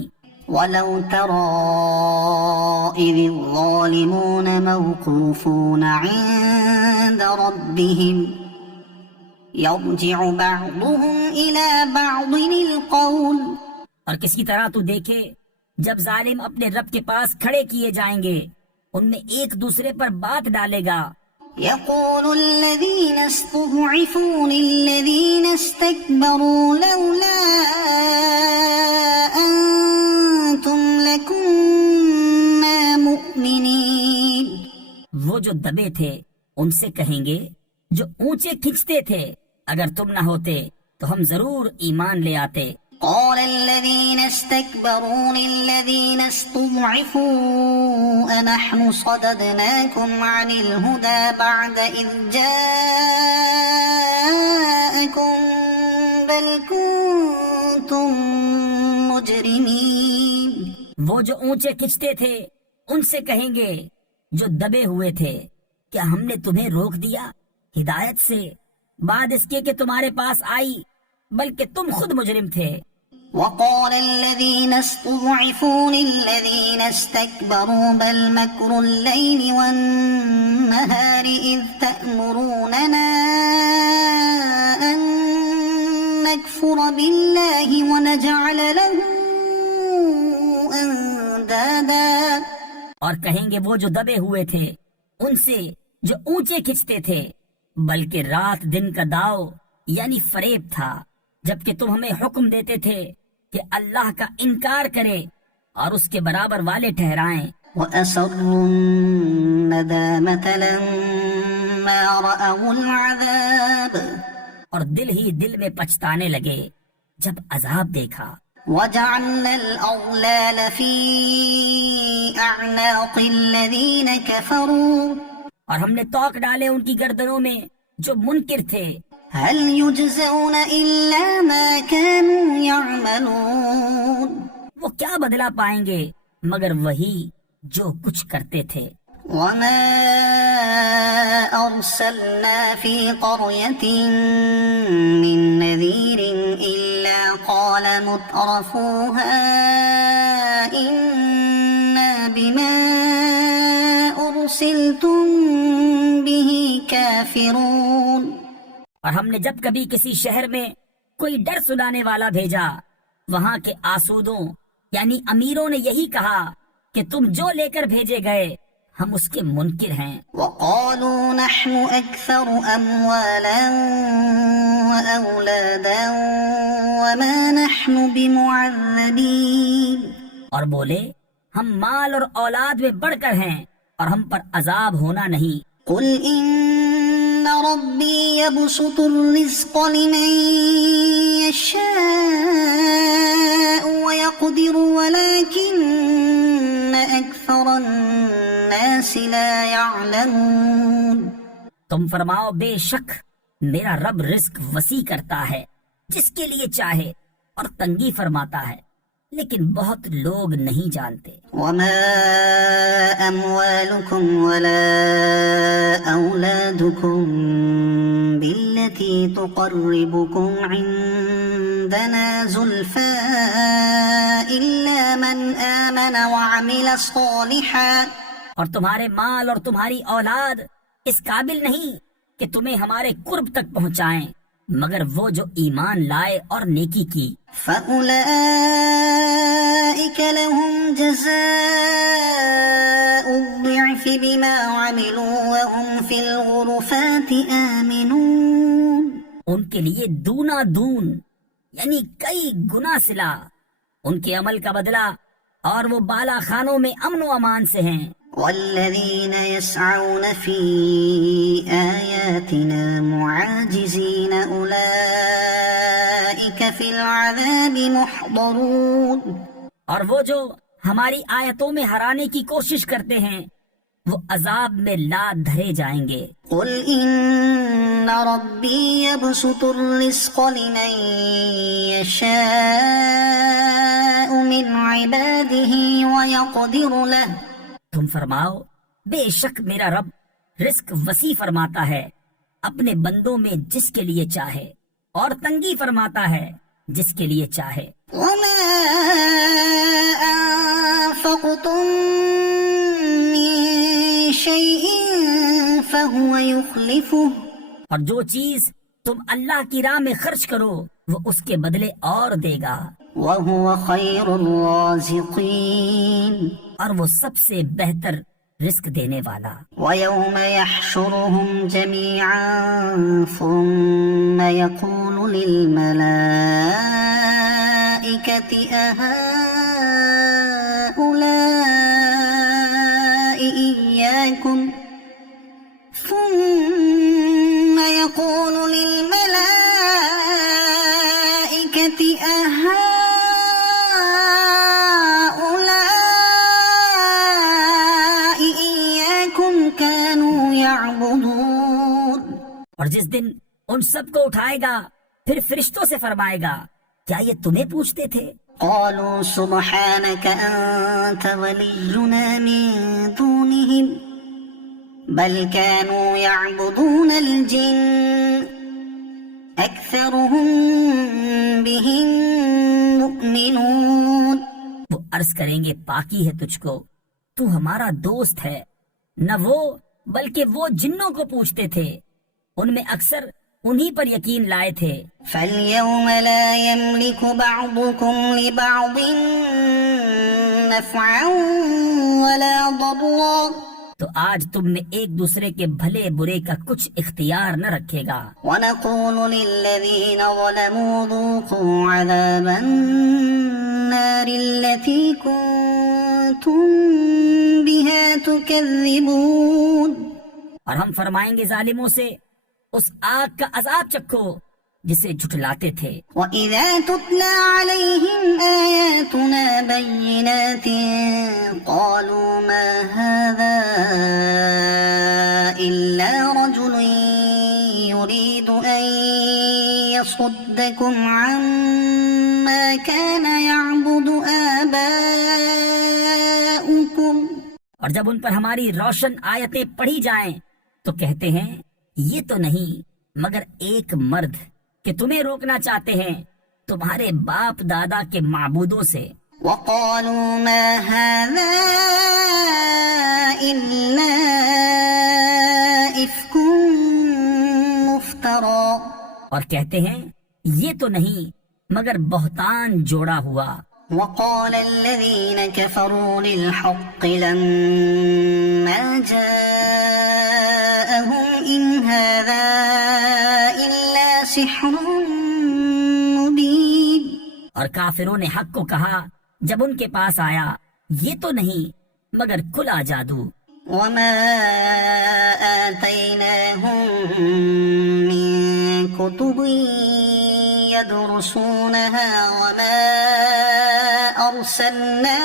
وَلَوْ تَرَىٰ إِذِ الظَّالِمُونَ مَوْقُوفُونَ عِندَ رَبِّهِمْ يَرْجِعُ بَعْضُهُمْ إِلَىٰ بَعْضٍ الْقَوْلَ، اور کس کی طرح تو دیکھے جب ظالم اپنے رب کے پاس کھڑے کیے جائیں گے ان میں ایک دوسرے پر بات ڈالے گا۔ يَقُولُ الَّذِينَ اسْتُضْعِفُوا لِلَّذِينَ اسْتَكْبَرُوا لَوْلَا أَنتُمْ لَكُنَّا مُؤْمِنِينَ، وہ جو دبے تھے ان سے کہیں گے جو اونچے کھنچتے تھے اگر تم نہ ہوتے تو ہم ضرور ایمان لے آتے۔ قال الذين استكبروا للذين استضعفوا أنحن صددناكم عن الهدى بعد إذ جاءكم بل كنتم مجرمين۔ وہ جو اونچے کھنچتے تھے ان سے کہیں گے جو دبے ہوئے تھے کیا ہم نے تمہیں روک دیا ہدایت سے بعد اس کے کہ تمہارے پاس آئی بلکہ تم خود مجرم تھے۔ وقال الذين استضعفوا للذين استكبروا بل مكر الليل والنهار إذ تأمروننا أن نكفر بالله ونجعل له أندادا، اور کہیں گے وہ جو دبے ہوئے تھے ان سے جو اونچے کھنچتے تھے بلکہ رات دن کا داؤ یعنی فریب تھا جبکہ تم ہمیں حکم دیتے تھے کہ اللہ کا انکار کرے اور اس کے برابر والے ٹھہرائیں۔ وَأَسَرُّوا النَّدَامَةَ لَمَّا رَأَوُا الْعَذَابَ، اور دل ہی دل میں پچھتانے لگے جب عذاب دیکھا۔ وَجَعَلْنَا الْأَغْلَالَ فِي أَعْنَاقِ الَّذِينَ كَفَرُوا، اور ہم نے توق ڈالے ان کی گردنوں میں جو منکر تھے۔ هل يجزون إلا ما كانوا يعملون، وہ کیا بدلہ پائیں گے مگر وہی جو کچھ کرتے تھے۔ وما أرسلنا في قرية من نذير إلا قال مترفوها إنا بما أرسلتم به كافرون، اور ہم نے جب کبھی کسی شہر میں کوئی ڈر سنانے والا بھیجا وہاں کے آسودوں یعنی امیروں نے یہی کہا کہ تم جو لے کر بھیجے گئے ہم اس کے منکر ہیں۔ وقالوا نحن أكثر أموالا وأولادا وما نحن بمعذبين، اور بولے ہم مال اور اولاد میں بڑھ کر ہیں اور ہم پر عذاب ہونا نہیں۔ قل إن ربي يبسط الرزق لمن يشاء ويقدر ولكن أكثر الناس لا يعلمون۔ تم فرماؤ بے شک میرا رب رزق وسیع کرتا ہے جس کے لیے چاہے اور تنگی فرماتا ہے لیکن بہت لوگ نہیں جانتے۔ وما أموالكم ولا أولادكم بالتي تقربكم عندنا زلفى إلا من آمن وعمل صالحا، اور تمہارے مال اور تمہاری اولاد اس قابل نہیں کہ تمہیں ہمارے قرب تک پہنچائیں مگر وہ جو ایمان لائے اور نیکی کی۔ فَأُولَئِكَ لَهُمْ جَزَاءُ الضِّعْفِ بِمَا عَمِلُوا وَهُمْ فِي الْغُرُفَاتِ آمِنُونَ، ان کے لیے دونا دون یعنی کئی گنا صلہ، ان کے عمل کا بدلہ، اور وہ بالا خانوں میں امن و امان سے ہیں۔ والذين يسعون في آياتنا معاجزين أولئك في العذاب محضرون، اور وہ جو ہماری آیتوں میں ہرانے کی کوشش کرتے ہیں وہ عذاب میں لاد دھرے جائیں گے۔ قل إن ربي يبسط الرزق لمن يشاء من عباده ويقدر له، تم فرماؤ بے شک میرا رب رزق وسیع فرماتا ہے اپنے بندوں میں جس کے لیے چاہے، اور تنگی فرماتا ہے جس کے لیے چاہے۔ وما أنفقتم من شيء فهو يخلفه، اور جو چیز تم اللہ کی راہ میں خرچ کرو وہ اس کے بدلے اور دے گا، وهو خير الرازقين، اور وہ سب سے بہتر رزق دینے والا۔ ويوم يحشرهم جميعا ثم يقول للملائكة أهؤلاء إياكم ثم يقول للملائكة أهؤلاء إياكم كانوا يعبدون، اور جس دن ان سب کو اٹھائے گا پھر فرشتوں سے فرمائے گا کیا یہ تمہیں پوچھتے تھے؟ قالوا سبحانك أنت ولينا من دونهم بل كانوا يعبدون الجن أكثرهم بهم مؤمنون۔ وہ عرض کریں گے پاکی ہے تجھ کو، تو ہمارا دوست ہے، نہ وہ بلکہ وہ جنوں کو پوچھتے تھے، ان میں اکثر انہی پر یقین لائے تھے۔ فاليوم لا يملك بعضكم لبعض نفعا ولا ضرا، تو آج تم میں ایک دوسرے کے بھلے برے کا کچھ اختیار نہ رکھے گا۔ ونقول للذين ظلموا ذوقوا عذاب النار التي كنتم بها تكذبون، اور ہم فرمائیں گے ظالموں سے اس آگ کا عذاب چکھو جسے جھٹلاتے تھے۔ وَإِذَا تُتْلَى عَلَيْهِمْ آيَاتُنَا بَيِّنَاتٍ قَالُوا مَا هَذَا إِلَّا رَجُلٌ يُرِيدُ أَن يَصُدَّكُمْ عَمَّا كَانَ يَعْبُدُ آبَاؤُكُمْ، اور جب ان پر ہماری روشن آیتیں پڑھی جائیں تو کہتے ہیں یہ تو نہیں مگر ایک مرد کہ تمہیں روکنا چاہتے ہیں تمہارے باپ دادا کے معبودوں سے۔ وَقَالُوا مَا هَذَا إِلَّا إِفْكٌ مُفْتَرًى، اور کہتے ہیں یہ تو نہیں مگر بہتان جوڑا ہوا۔ وَقَالَ الَّذِينَ كَفَرُوا لِلْحَقِّ لَمَّا جَاءَهُمْ إِنْ هَذَا إِلَّا سِحْرٌ مُبِينٌ، اور کافروں نے حق کو کہا جب ان کے پاس آیا یہ تو نہیں مگر کھلا جادو۔ وَمَا آتَيْنَاهُمْ مِنْ كُتُبٍ يَدْرُسُونَهَا وَمَا أَرْسَلْنَا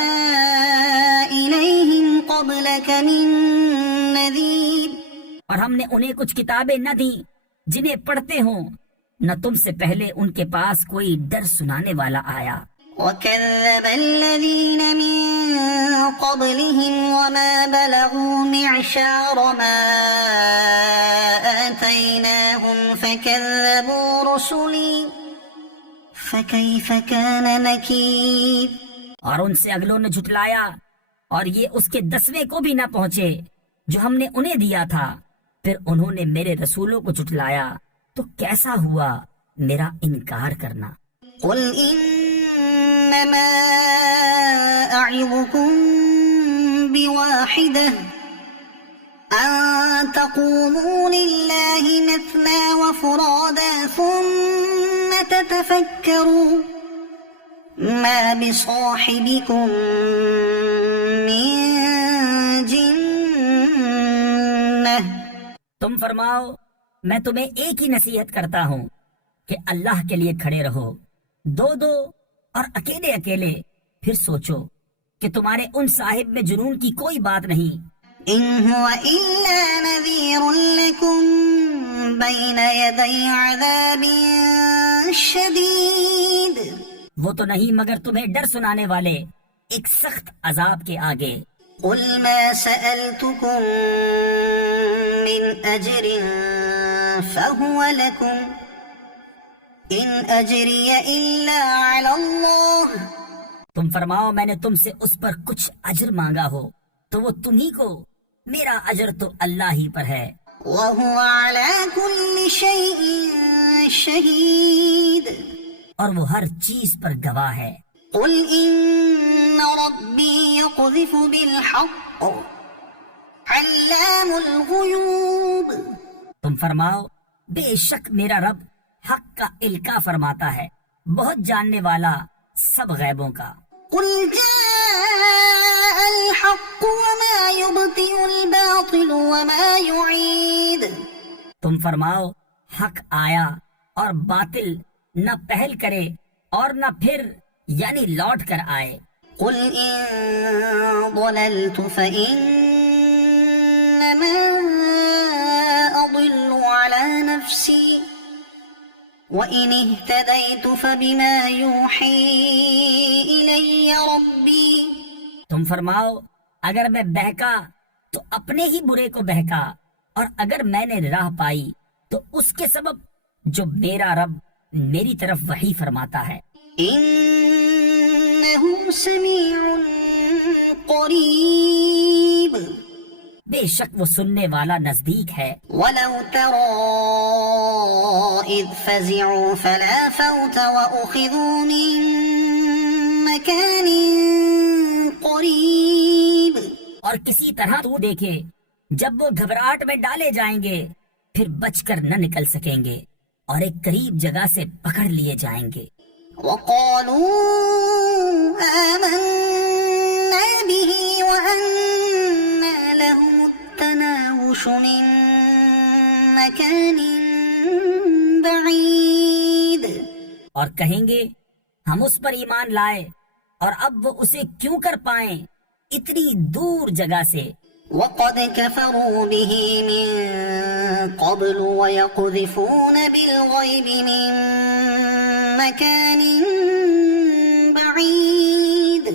إِلَيْهِمْ قَبْلَكَ مِنْ نَذِيرٍ، اور ہم نے انہیں کچھ کتابیں نہ دیں جنہیں پڑھتے ہوں، نہ تم سے پہلے ان کے پاس کوئی ڈر سنانے والا آیا۔ وَكَذَّبَ الَّذِينَ مِن قَبْلِهِمْ وَمَا بَلَغُوا مِعْشَارَ مَا آتَيْنَاهُمْ فَكَذَّبُوا رُسُلِي فَكَيْفَ كَانَ نَكِيرِ، اور ان سے اگلوں نے جھٹلایا اور یہ اس کے 10ویں کو بھی نہ پہنچے جو ہم نے انہیں دیا تھا، پھر انہوں نے میرے رسولوں کو جھٹلایا تو کیسا ہوا میرا انکار کرنا۔ قُلْ إِنَّمَا أَعِظُكُمْ بِوَاحِدَةٍ أَن تقوموا لله مثنى وفرادا ثم تتفكروا ما بصاحبكم من جنة. تم فرماؤ میں تمہیں ایک ہی نصیحت کرتا ہوں کہ اللہ کے لیے کھڑے رہو، دو دو اور اکیلے اکیلے، پھر سوچو کہ تمہارے ان صاحب میں جنون کی کوئی بات نہیں. إن هو إلا نذير لكم بين يدي عذاب شديد. وہ تو نہیں مگر تمہیں ڈر سنانے والے ایک سخت عذاب کے آگے. قل ما سألتكم من أجر فهو لكم إن أجري إلا على الله. تم فرماؤ میں نے تم سے اس پر کچھ اجر مانگا ہو تو وہ تمہیں کو، میرا اجر تو اللہ ہی پر ہے. وهو على كل شيء شهيد. اور وہ ہر چیز پر گواہ ہے. قل إن ربي يقذف بالحق علام الغيوب. تم فرماؤ بے شک میرا رب حق کا القاء فرماتا ہے، بہت جاننے والا سب غیبوں کا. قل جاء الحق وما يبطئ الباطل وما يعيد. تم فرماؤ حق آیا اور باطل نہ پہل کرے اور نہ پھر یعنی لوٹ کر آئے. قل إن ضللت فإنما أضل على نفسي وإن اهتديت فبما يوحي إلي ربي. تم فرماؤ اگر میں بہکا تو اپنے ہی برے کو بہکا، اور اگر میں نے راہ پائی تو اس کے سبب جو میرا رب میری طرف وحی فرماتا ہے. إنه سميع قريب. بے شک وہ سننے والا نزدیک ہے. ولو ترى إذ فزعوا فلا فوت وأخذوا من مكان قريب. اور کسی طرح تو دیکھے جب وہ گھبراہٹ میں ڈالے جائیں گے پھر بچ کر نہ نکل سکیں گے اور ایک قریب جگہ سے پکڑ لیے جائیں گے. وقالوا آمنا به وأنا لهم التناوش من مكان بعيد. اور کہیں گے ہم اس پر ایمان لائے اور اب وہ اسے کیوں کر پائیں اتنی دور جگہ سے. وقد كفروا به من قبل ويقذفون بالغيب من مكان بعيد.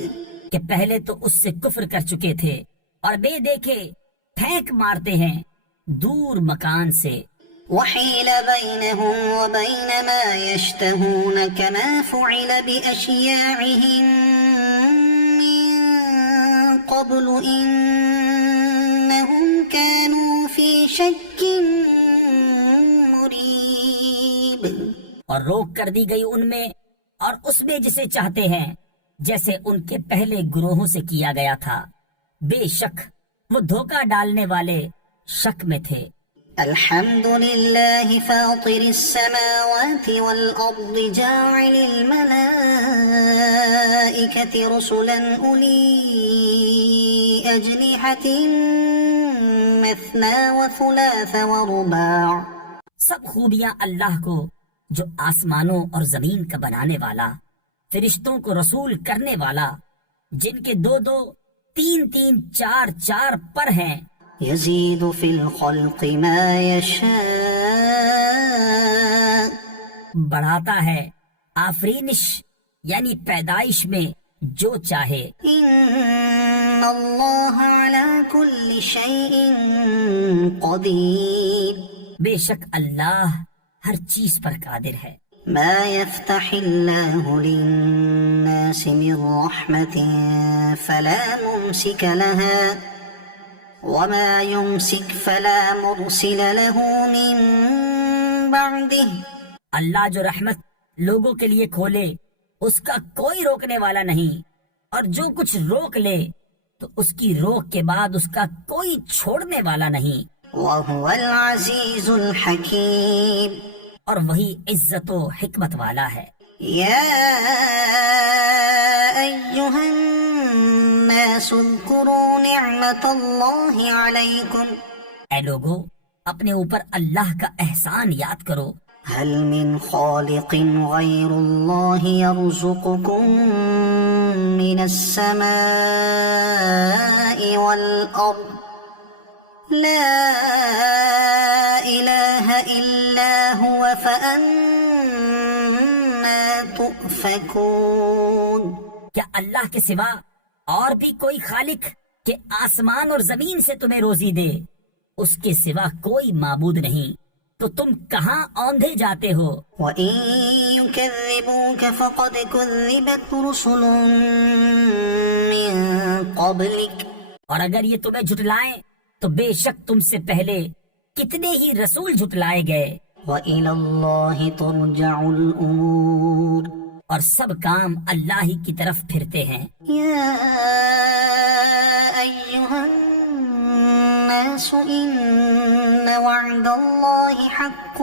کہ پہلے تو اس سے کفر کر چکے تھے اور بے دیکھے پھینک مارتے ہیں دور مکان سے. وحيل بينهم وبين ما يشتهون كما فعل بأشياعهم من قبل إنهم كانوا في شك مريب. اور روک کر دی گئی ان میں اور اس میں جسے چاہتے ہیں جیسے ان کے پہلے گروہوں سے کیا گیا تھا. بے شک وہ دھوکہ ڈالنے والے شک میں تھے. الحمد لله فاطر السماوات والأرض جاعل الملائكة رسلا أولي أجنحة مثنى وثلاث ورباع. سب خوبیاں اللہ کو جو آسمانوں اور زمین کا بنانے والا، فرشتوں کو رسول کرنے والا، جن کے دو دو تین تین چار چار پر ہیں. يزيد في الخلق ما يشاء. بڑھاتا ہے آفرینش یعنی پیدائش میں جو چاہے. إن الله على كل شيء قدير. بے شک اللہ ہر چیز پر قادر ہے. ما يفتح الله للناس من رحمة فلا ممسك لها وما يمسك فلا مرسل له من بعده. اللہ جو رحمت لوگوں کے لیے کھولے اس کا کوئی روکنے والا نہیں، اور جو کچھ روک لے تو اس کی روک کے بعد اس کا کوئی چھوڑنے والا نہیں. وهو العزيز الحكيم. اور وہی عزت و حکمت والا ہے. يا أيها الناس اذكروا نعمة الله عليكم. اے لوگو اپنے اوپر اللہ کا احسان یاد کرو. هل من خالق غير الله يرزقكم من السماء والأرض؟ لا إله إلا هو فأنا تؤفكون. کیا اللہ کے سوا اور بھی کوئی خالق کہ آسمان اور زمین سے تمہیں روزی دے؟ اس کے سوا کوئی معبود نہیں، تو تم کہاں اوندھے جاتے ہو؟ وَإِن يُكَذِّبُوكَ فَقَدْ كُذِّبَتْ رُسُلٌ مِّن قَبْلِكَ. اور اگر یہ تمہیں جھٹلائیں تو بے شک تم سے پہلے کتنے ہی رسول جھٹلائے گئے. وَإِلَى اللَّهِ تُرْجَعُ الْأُمُورُ. اور سب کام اللہ ہی کی طرف پھرتے ہیں. يا أيها الناس إن وعد الله حق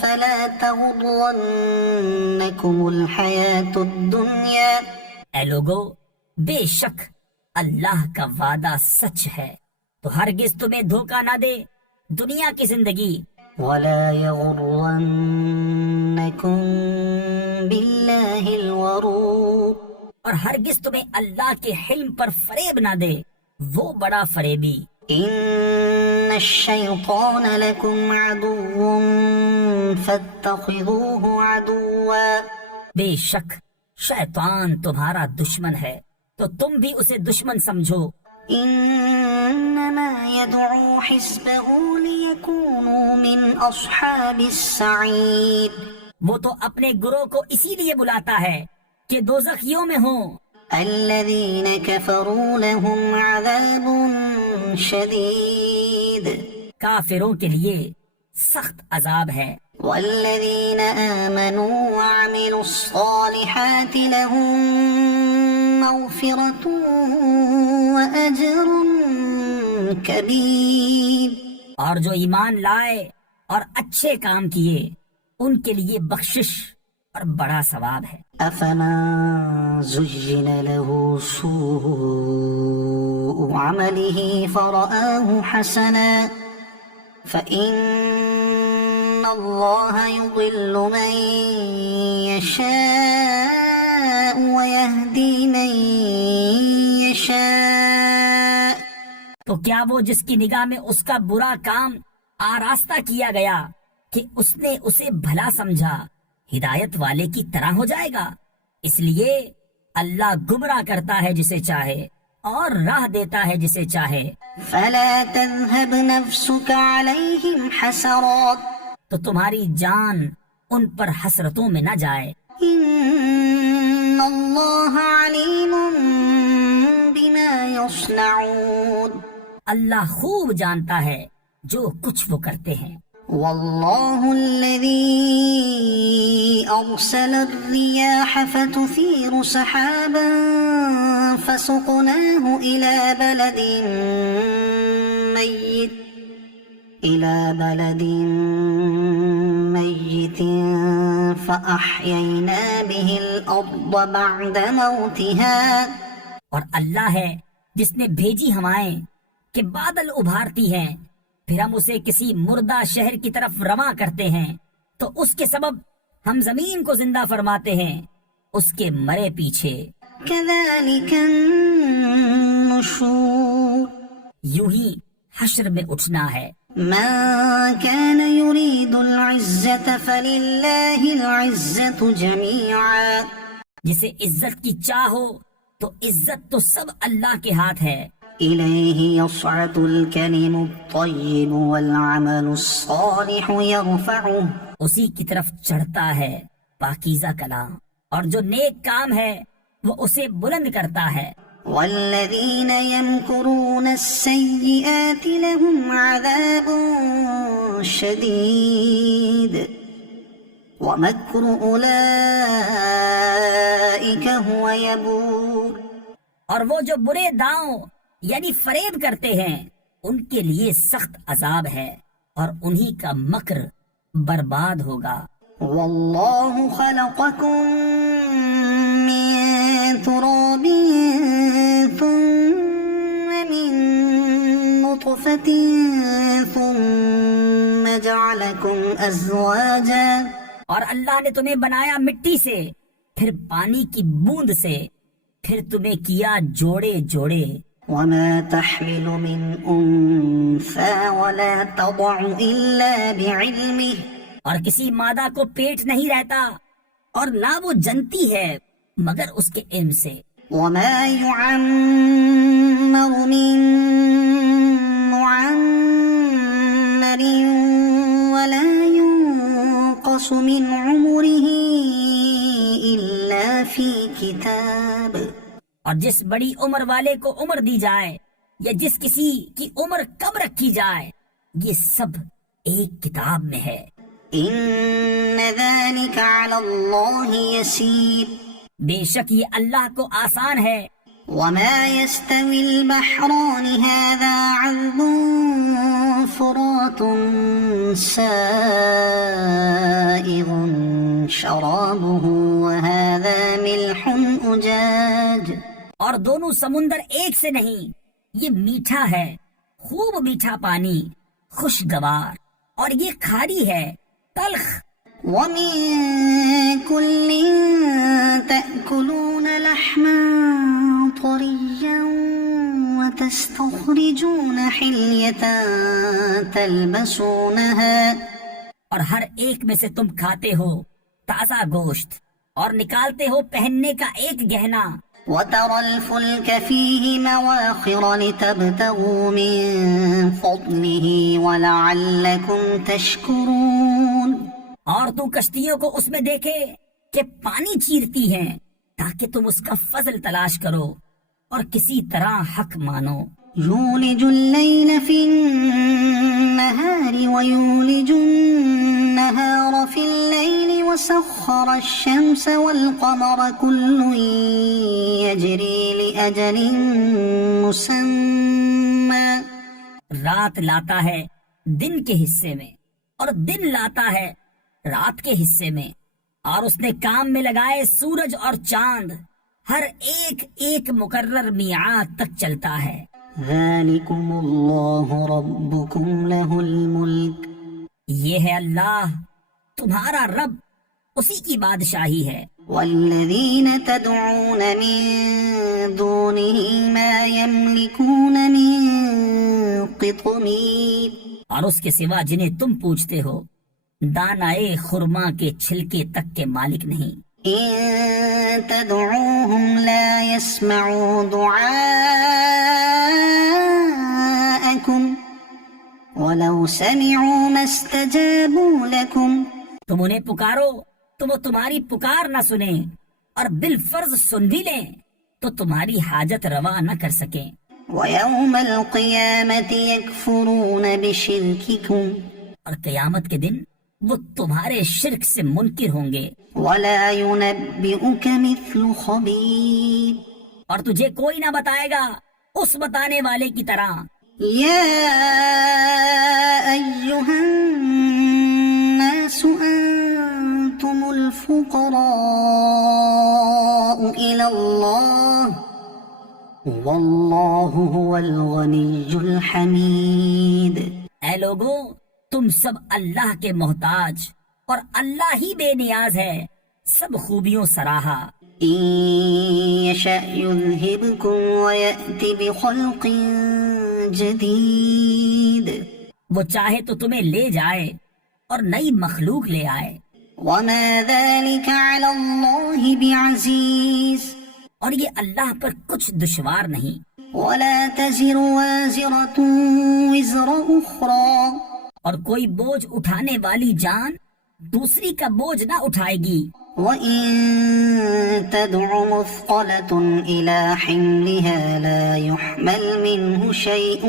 فلا تغرنكم الحياة الدنيا. اے لوگو بے شک اللہ کا وعدہ سچ ہے، تو ہرگز تمہیں دھوکہ نہ دے دنیا کی زندگی. ولا يغرنكم بالله الغرور. اور ہرگز تمہیں اللہ کے حلم پر فریب نہ دے وہ بڑا فریبی. إن الشيطان لكم عدو فاتخذوه عدوا. بے شک شیطان تمہارا دشمن ہے تو تم بھی اسے دشمن سمجھو. إنما يدعو حزبه ليكونوا من أصحاب السعير. وہ تو اپنے گروہ کو اسی لیے بلاتا ہے کہ دوزخیوں میں ہوں. الذين كفروا لهم عذاب شديد. کافروں کے لیے سخت عذاب ہے. والذين آمنوا وعملوا الصالحات لهم مغفرة وأجر كبير. اور جو ایمان لائے اور اچھے کام کیے ان کے لیے بخشش اور بڑا ثواب ہے. أفمن زين له سوء عمله فرآه حسنا فإن الله يضل من يشاء ويهدي من يشاء. تو کیا وہ جس کی نگاہ میں اس کا برا کام آراستہ کیا گیا کہ اس نے اسے بھلا سمجھا ہدایت والے کی طرح ہو جائے گا؟ اس لیے اللہ گمراہ کرتا ہے جسے چاہے اور راہ دیتا ہے جسے چاہے. فلا تذهب نفسك عليهم حسرات. تو تمہاری جان ان پر حسرتوں میں نہ جائے. إن الله عليم بما يصنعون. اللہ خوب جانتا ہے جو کچھ وہ کرتے ہیں. والله الذي أرسل الرياح فتثير سحابا فسقناه إلى بلد ميت فأحيينا به الأرض بعد موتها. اور اللہ ہے جس نے بھیجی ہوائیں کہ بادل ابھارتی ہیں، پھر ہم اسے کسی مردہ شہر کی طرف رواں کرتے ہیں تو اس کے سبب ہم زمین کو زندہ فرماتے ہیں اس کے مرے پیچھے. كذلك النشور. یوں ہی حشر میں اٹھنا ہے. من كان يريد العزة فلله العزة جميعا. جسے عزت کی چاہ ہو تو عزت تو سب اللہ کے ہاتھ ہے. إليه يصعد الكلم الطيب والعمل الصالح يرفعه. اسی کی طرف چڑھتا ہے پاکیزہ کلام اور جو نیک کام ہے وہ اسے بلند کرتا ہے. والذين يمكرون السيئات لهم عذاب شديد ومكر أولئك هو يبور. اور وہ جو برے داؤں یعنی فریب کرتے ہیں ان کے لیے سخت عذاب ہے اور انہی کا مکر برباد ہوگا۔ واللہ خلقکم من تراب ثم من نطفة ثم جعلکم ازواجا، اور اللہ نے تمہیں بنایا مٹی سے، پھر پانی کی بوند سے، پھر تمہیں کیا جوڑے جوڑے۔ وما تحمل من انثى ولا تضع الا بعلمه، اور کسی مادہ کو پیٹ نہیں رہتا اور نہ وہ جنتی ہے مگر اس کے علم سے۔ وما يعمر من معمر ولا ينقص من عمره الا في كتاب، اور جس بڑی عمر والے کو عمر دی جائے یا جس کسی کی عمر کم رکھی جائے، یہ سب ایک کتاب میں ہے۔ ان ذلك على الله يسير، بے شک یہ اللہ کو آسان ہے۔ وما يستوي البحران هذا عذب فرات سائغ شرابه وهذا ملح أجاج، اور دونوں سمندر ایک سے نہیں، یہ میٹھا ہے، خوب میٹھا پانی، خوشگوار، اور یہ کھاری ہے، تلخ۔ ومن كل تأكلون لحما طريا وتستخرجون حلية تلبسونها، اور ہر ایک میں سے تم کھاتے ہو تازہ گوشت اور نکالتے ہو پہننے کا ایک گہنا۔ وترى الفلك فيه مواخر لتبتغوا من فضله ولعلكم تشكرون، اور تو کشتیوں کو اس میں دیکھے کہ پانی چیرتی ہیں تاکہ تم اس کا فضل تلاش کرو اور کسی طرح حق مانو۔ يولج الليل في النهار ويولج النهار في الليل وسخر الشمس والقمر كل يجري لأجل مسمى، رات لاتا ہے دن کے حصے میں اور دن لاتا ہے رات کے حصے میں، اور اس نے کام میں لگائے سورج اور چاند، ہر ایک ایک مقرر میعاد تک چلتا ہے۔ ذلكم الله ربكم له الملك، یہ ہے اللہ تمہارا رب، اسی کی بادشاہی ہے۔ والذين تدعون من دونه ما يملكون من قطمير، اور اس کے سوا جنہیں تم پوچھتے ہو دانائے خرما کے چھلکے تک کے مالک نہیں۔ إن تدعوهم لا يسمعوا دعاءكم ولو سمعوا ما استجابوا لكم، تم انہیں پکارو تو وہ تمہاری پکار نہ سنیں، اور بالفرض سن بھی لیں تو تمہاری حاجت روا نہ کر سکیں۔ ويوم القيامة يكفرون بشرككم، اور قیامت کے دن وہ تمہارے شرک سے منکر ہوں گے۔ ولا ينبئك مثل خبير، اور تجھے کوئی نہ بتائے گا اس بتانے والے کی طرح۔ يا أيها الناس أنتم الفقراء إلى الله والله هو الغني الحميد، اے لوگو تم سب اللہ کے محتاج اور اللہ ہی بے نیاز ہے، سب خوبیوں سراہا۔ إن يشأ يذهبكم ويأت بخلق جديد، وہ چاہے تو تمہیں لے جائے اور نئی مخلوق لے آئے۔ وما ذلك على الله بعزيز، اور یہ اللہ پر کچھ دشوار نہیں۔ ولا تزر وازرة وزر أخرى، اور کوئی بوجھ اٹھانے والی جان دوسری کا بوجھ نہ اٹھائے گی۔ وإن تدع مثقلة إلى حملها لا يحمل منه شيء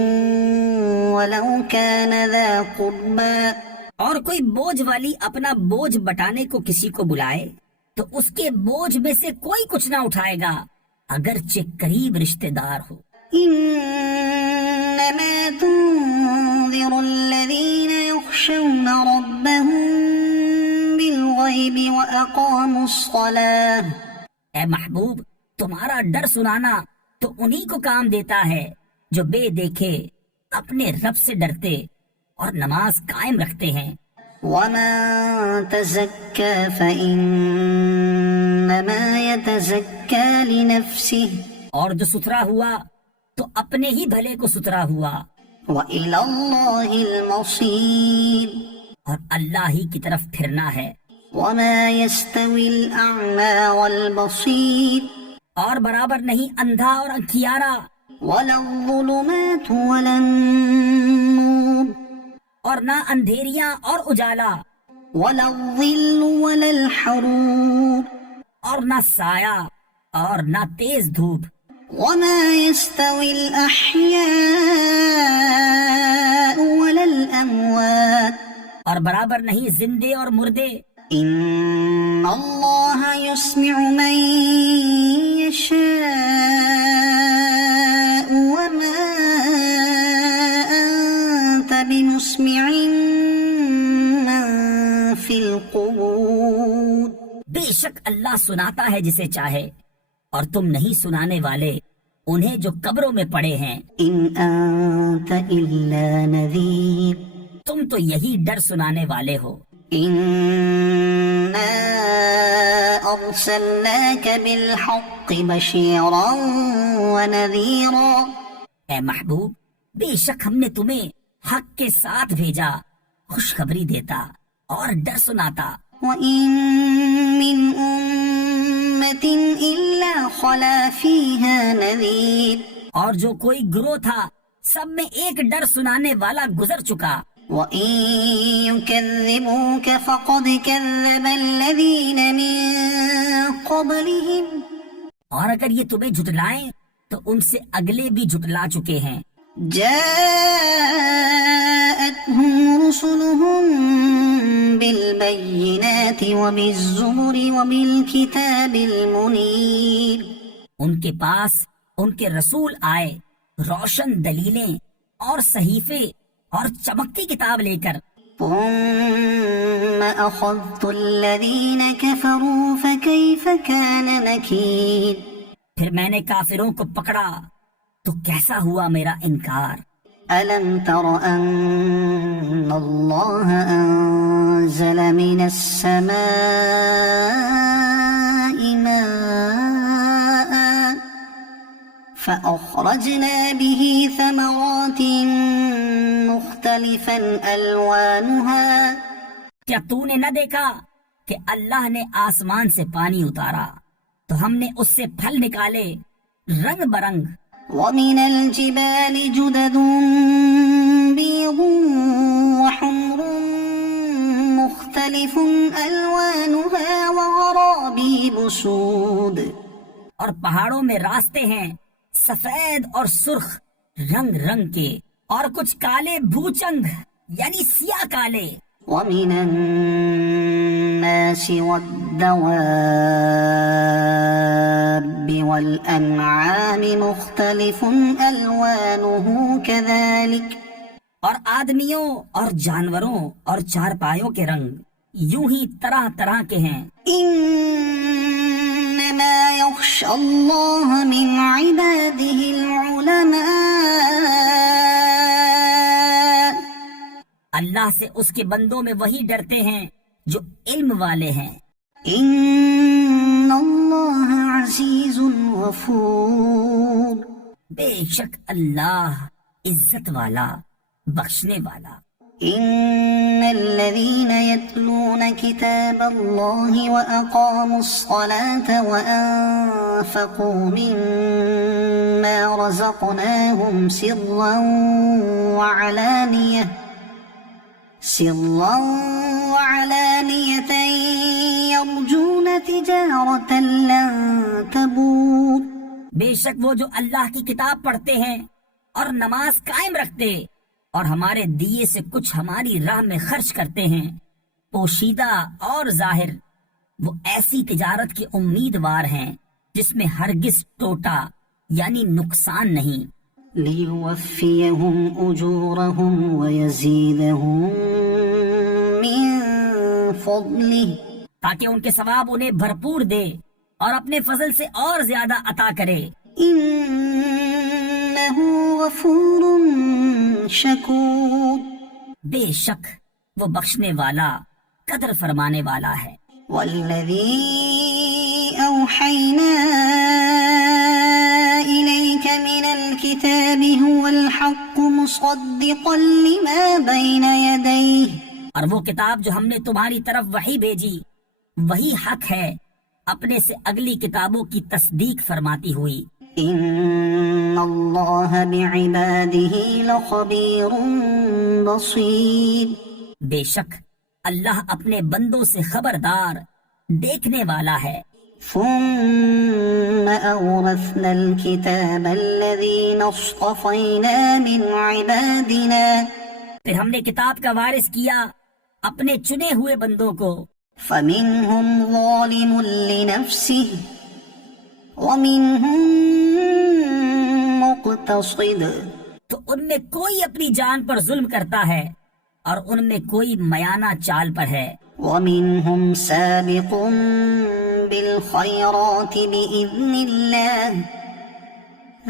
ولو كان ذا قربى، اور کوئی بوجھ والی اپنا بوجھ بٹانے کو کسی کو بلائے تو اس کے بوجھ میں سے کوئی کچھ نہ اٹھائے گا اگرچہ قریب رشتہ دار ہو۔ إن إنما تنذر الذين يخشون ربهم بالغيب وأقاموا الصلاة. اے محبوب، تمہارا ڈر سنانا تو انہی کو کام دیتا ہے جو بے دیکھے اپنے رب سے ڈرتے اور نماز قائم رکھتے ہیں. ومن تزكى فإنما يتزكى لنفسه. اور جو ستھرا ہوا تو اپنے ہی بھلے کو ستھرا ہوا. وإلى الله المصير. اور اللہ ہی کی طرف پھرنا ہے. وما يستوي الأعمى والبصير. اور برابر نہیں اندھا اور انکھیارا. ولا الظلمات ولا النور. اور نہ اندھیریاں اور اجالا. ولا الظل ولا الحرور. اور نہ سایہ اور نہ تیز دھوپ. وما يستوي الأحياء ولا الأموات. اور برابر نہیں زندے اور مردے. إن الله يسمع من يشاء وما أنت بمسمع من في القبور. بے شک اللہ سناتا ہے جسے چاہے، اور تم نہیں سنانے والے انہیں جو قبروں میں پڑے ہیں. إن أنت إلا نذير. تم تو یہی ڈر سنانے والے ہو. إنا أرسلناك بالحق بشيرا ونذيرا. اے محبوب، بے شک ہم نے تمہیں حق کے ساتھ بھیجا، خوشخبری دیتا اور ڈر سناتا. وإن من أمة إلا خلا فيها نذير. اور جو کوئی گروہ تھا سب میں ایک ڈر سنانے والا گزر چکا. وإن يكذبوك فقد كذب الذين من قبلهم. اور اگر یہ تمہیں جھٹلائیں تو ان سے اگلے بھی جھٹلا چکے ہیں. جاءتهم رسلهم بالبينات وبالزبر وبالكتاب المنير. ان کے پاس ان کے رسول آئے روشن دلیلیں اور صحیفے اور چمکتی کتاب لے کر. ثم أخذت الذين كفروا فكيف كان نكير. پھر میں نے کافروں کو پکڑا تو کیسا ہوا میرا انکار. ألم تر أن الله أنزل من السماء ماء فأخرجنا به ثمرات مختلفا ألوانها. کیا تو نے نہ دیکھا کہ اللہ نے آسمان سے پانی اتارا تو ہم نے اس سے پھل نکالے رنگ برنگ. ومن الجبال جدد بيض وحمر مختلف ألوانها وغرابيب سود. اور پہاڑوں میں راستے ہیں سفید اور سرخ رنگ رنگ کے، اور کچھ کالے بھوچنگ یعنی سیاہ کالے. ومن الناس والدواب والأنعام مختلف ألوانه كذلك. اور آدمیوں اور جانوروں اور چارپایوں کے رنگ یوں ہی طرح طرح کے ہیں. إنما يخشى الله من عباده العلماء. اللہ سے اس کے بندوں میں وہی ڈرتے ہیں جو علم والے ہیں. إن الله عزيز غفور. بے شک اللہ عزت والا بخشنے والا. إن الذين يتلون كتاب الله وأقاموا الصلاة وأنفقوا مما رزقناهم سرا وعلانية يرجون تجارة لن تبور. بے شک وہ جو اللہ کی کتاب پڑھتے ہیں اور نماز قائم رکھتے اور ہمارے دیے سے کچھ ہماری راہ میں خرچ کرتے ہیں پوشیدہ اور ظاہر، وہ ایسی تجارت کی امیدوار ہیں جس میں ہرگز ٹوٹا یعنی نقصان نہیں. ليوفيهم أجورهم ويزيدهم من فضله تاکہ ان کے ثواب انہیں بھرپور دے اور اپنے فضل سے اور زیادہ عطا کرے۔ إنه غفور شكور بے شک وہ بخشنے والا قدر فرمانے والا ہے۔ والذي أوحينا إليك من الكتاب هو الحق مصدقا لما بين يديه اور وہ کتاب جو ہم نے تمہاری طرف وحی بھیجی وہی حق ہے، اپنے سے اگلی کتابوں کی تصدیق فرماتی ہوئی۔ إن الله بعباده لخبير بصير بے شک اللہ اپنے بندوں سے خبردار دیکھنے والا ہے۔ ثم أورثنا الكتاب الذين اصطفينا من عبادنا پھر ہم نے کتاب کا وارث کیا اپنے چنے ہوئے بندوں کو، فمنهم ظالم لنفسه ومنهم مقتصد تو ان میں کوئی اپنی جان پر ظلم کرتا ہے اور ان میں کوئی میانہ چال پر ہے، ومنهم سابق بالخيرات بإذن الله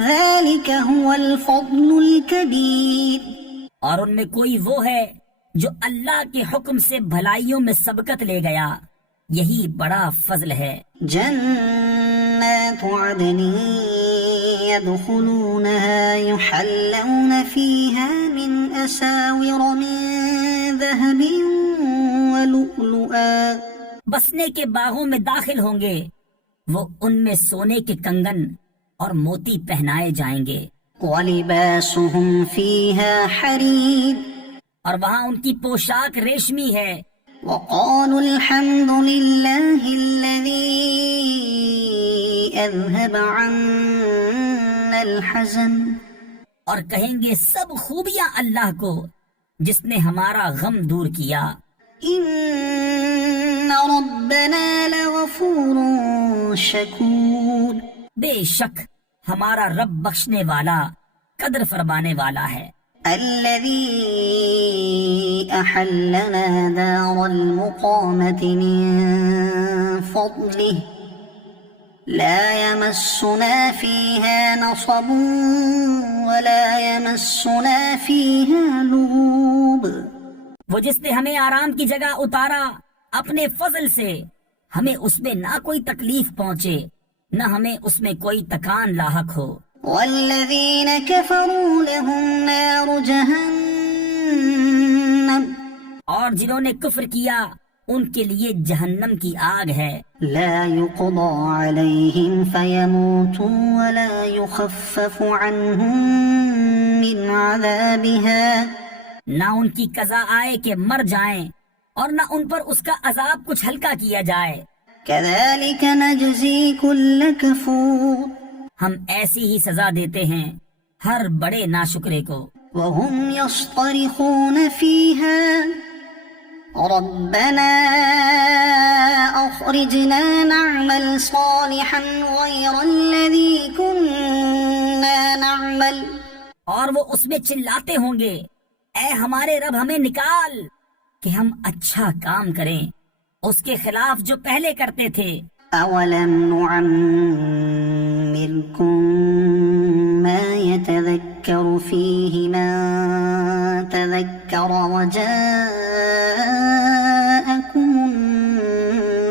ذلك هو الفضل الكبير اور ان میں کوئی وہ ہے جو اللہ کے حکم سے بھلائیوں میں سبقت لے گیا، یہی بڑا فضل ہے۔ جنات عدن يدخلونها يحلون فيها من أساور من ذهب ولؤلؤا بسنے کے باغوں میں داخل ہوں گے، وہ ان میں سونے کے کنگن اور موتی پہنائے جائیں گے، ولباسهم فيها حرير اور وہاں ان کی پوشاک ریشمی ہے۔ وقالوا الحمد لله الذي أذهب عنا الحزن اور کہیں گے سب خوبیاں اللہ کو جس نے ہمارا غم دور کیا۔ إن ربنا لغفور شكور بے شک ہمارا رب بخشنے والا قدر فرمانے والا ہے۔ الذي أحلنا دار المقامة من فضله لا يمسنا فيها نصب ولا يمسنا فيها لغوب وہ جس نے ہمیں آرام کی جگہ اتارا اپنے فضل سے، ہمیں اس میں نہ کوئی تکلیف پہنچے نہ ہمیں اس میں کوئی تکان لاحق ہو۔ والذين كفروا لهم نار جهنم اور جنہوں نے کفر کیا ان کے لیے جہنم کی آگ ہے، لا يقضى عليهم فيموتوا ولا يخفف عنهم من عذابها نہ ان کی قضا آئے کہ مر جائیں اور نہ ان پر اس کا عذاب کچھ ہلکا کیا جائے۔ كذلك نجزي كل كفور ہم ایسی ہی سزا دیتے ہیں ہر بڑے ناشکرے کو۔ وهم يصطرخون فيها ربنا أخرجنا نعمل صالحا غير الذي كنا نعمل اور وہ اس میں چلاتے ہوں گے، اے ہمارے رب ہمیں نکال کہ ہم اچھا کام کریں اس کے خلاف جو پہلے کرتے تھے۔ أولم نعمركم ما يتذكر فيه من تذكر وجاءكم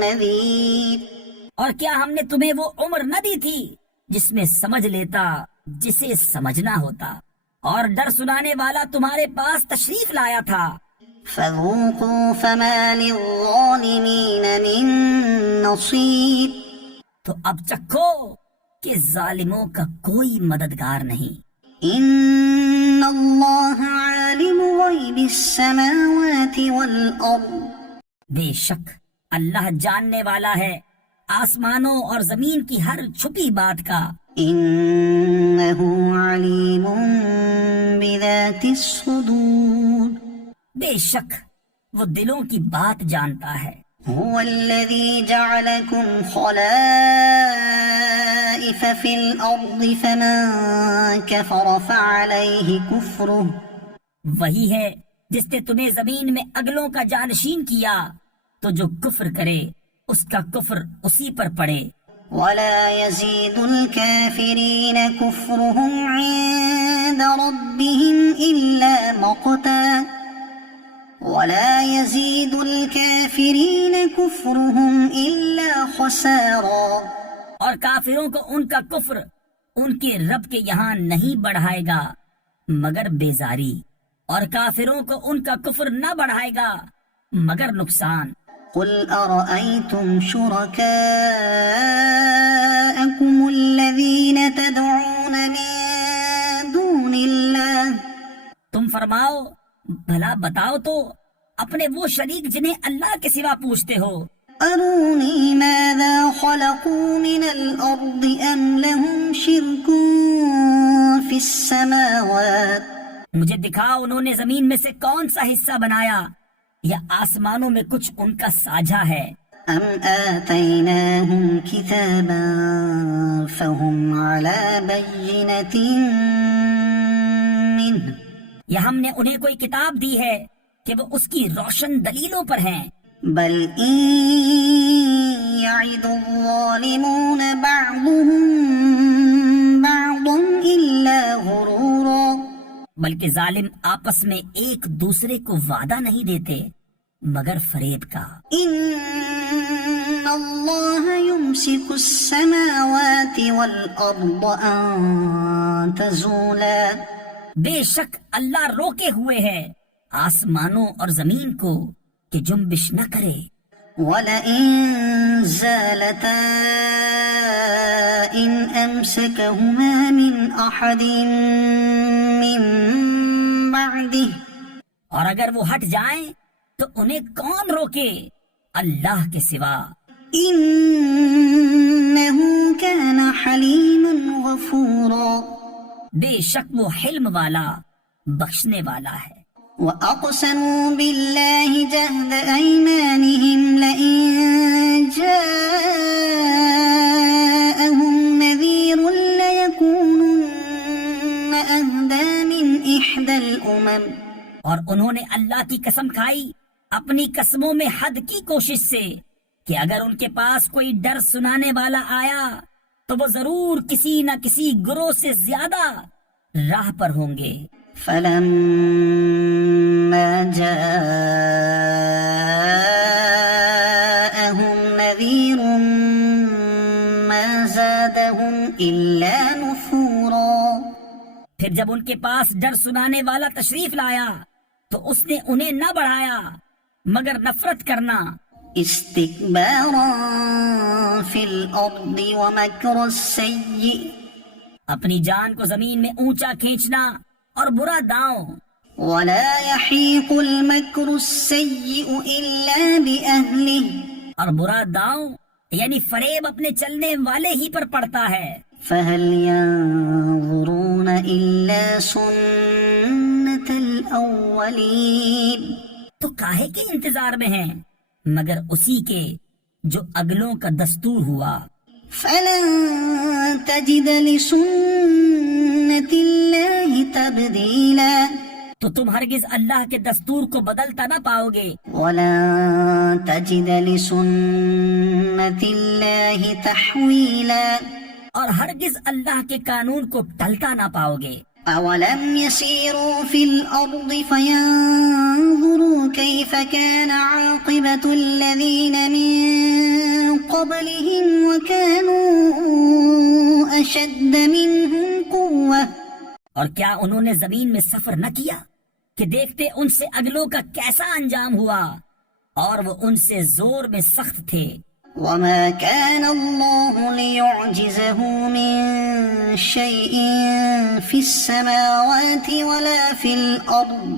النذير اور کیا ہم نے تمہیں وہ عمر نہ دی تھی جس میں سمجھ لیتا جسے سمجھنا ہوتا، اور ڈر سنانے والا تمہارے پاس تشریف لایا تھا۔ فذوقوا فما للظالمين من نصير تو اب چکھو کہ ظالموں کا کوئی مددگار نہیں۔ إن الله عالم غيب السماوات والأرض بے شک اللہ جاننے والا ہے آسمانوں اور زمین کی ہر چھپی بات کا۔ إنه عليم بذات الصدور بے شک وہ دلوں کی بات جانتا ہے۔ هو الذي جعلكم خلائف ففي الأرض فمن كفر فعليه كفره وہی ہے جس نے تمہیں زمین میں اگلوں کا جانشین کیا، تو جو کفر کرے اس کا کفر اسی پر پڑے۔ ولا يزيد الكافرين كفرهم عند ربهم إلا مقتا ولا يزيد الكافرين كفرهم إلا خسارا، اور کافروں کو ان کا کفر ان کے رب کے یہاں نہیں بڑھائے گا مگر بیزاری، اور کافروں کو ان کا کفر نہ بڑھائے گا مگر نقصان۔ قل أرأيتم شركاءكم الذين تدعون من دون الله، تم فرماؤ بھلا بتاؤ تو اپنے وہ شریک جنہیں اللہ کے سوا پوچھتے ہو، أروني ماذا خلقوا من الأرض أم لهم شرك في السماوات، مجھے دکھاؤ انہوں نے زمین میں سے کون سا حصہ بنایا یا آسمانوں میں کچھ ان کا ساجھا ہے، أم آتيناهم كتابا فهم على بينة منه، یا ہم نے انہیں کوئی کتاب دی ہے کہ وہ اس کی روشن دلیلوں پر ہیں، بل إن يعد الظالمون بعضهم بعضا إلا غرورا، بلکہ ظالم آپس میں ایک دوسرے کو وعدہ نہیں دیتے مگر فریب کا۔ إن الله يمسك السماوات والأرض أن تزولا، بے شک اللہ روکے ہوئے ہے آسمانوں اور زمین کو کہ جنبش نہ کرے، ولئن زالتا إن أمسكهما من أحد من بعده، اور اگر وہ ہٹ جائیں تو انہیں کون روکے اللہ کے سوا، إنه كان حليما غفورا، بے شک وہ حلم والا بخشنے والا ہے۔ وأقسموا بالله جهد أيمانهم لئن جاءهم نذير ليكونن أهدى من إحدى الأمم، اور انہوں نے اللہ کی قسم کھائی اپنی قسموں میں حد کی کوشش سے کہ اگر ان کے پاس کوئی ڈر سنانے والا آیا تو وہ ضرور کسی نہ کسی گروہ سے زیادہ راہ پر ہوں گے۔ فلما جاءهم نذير ما زادهم إلا نفورا، پھر جب ان کے پاس ڈر سنانے والا تشریف لایا تو اس نے انہیں نہ بڑھایا مگر نفرت کرنا، استكبارا في الأرض ومكر السيء، اپنی جان کو زمین میں اونچا کھینچنا اور برا داؤں، ولا يحيق المكر السيء إلا بأهله، اور برا داؤں یعنی فریب اپنے چلنے والے ہی پر پڑتا ہے۔ فهل ينظرون إلا سنة الأولين، تو کاہے کے انتظار میں ہیں مگر اسی کے جو اگلوں کا دستور ہوا۔ فلن تجد لسنة الله تبديلا، تو تم ہرگز اللہ کے دستور کو بدلتا نہ پاؤ گے، ولن تجد لسنة الله تحويلا، اور ہرگز اللہ کے قانون کو ٹلتا نہ پاؤ گے۔ أولم يسيروا في الأرض فينظروا كيف كان عاقبة الذين من قبلهم وكانوا أشد منهم قوة، اور کیا انہوں نے زمین میں سفر نہ کیا کہ دیکھتے ان سے اگلوں کا کیسا انجام ہوا، اور وہ ان سے زور میں سخت تھے۔ وما كان الله ليعجزه من شيء في السماوات ولا في الأرض،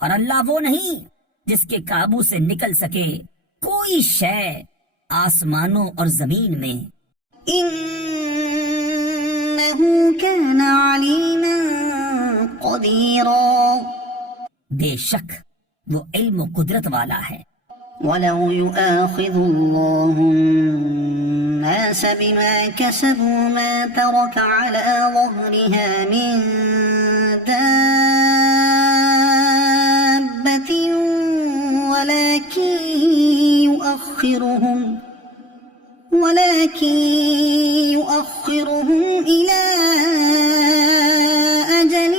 اور اللہ وہ نہیں جس کے قابو سے نکل سکے کوئی شے آسمانوں اور زمین میں، إنه كان عليما قديرا، بے شک وہ علم و قدرت والا ہے۔ وَلَوْ يُؤَاخِذُ اللَّهُ النَّاسَ بِمَا كَسَبُوا مَا تَرَكَ عَلَى ظَهْرِهَا مِن دَابَّةٍ ولكن يؤخرهم إلى أجل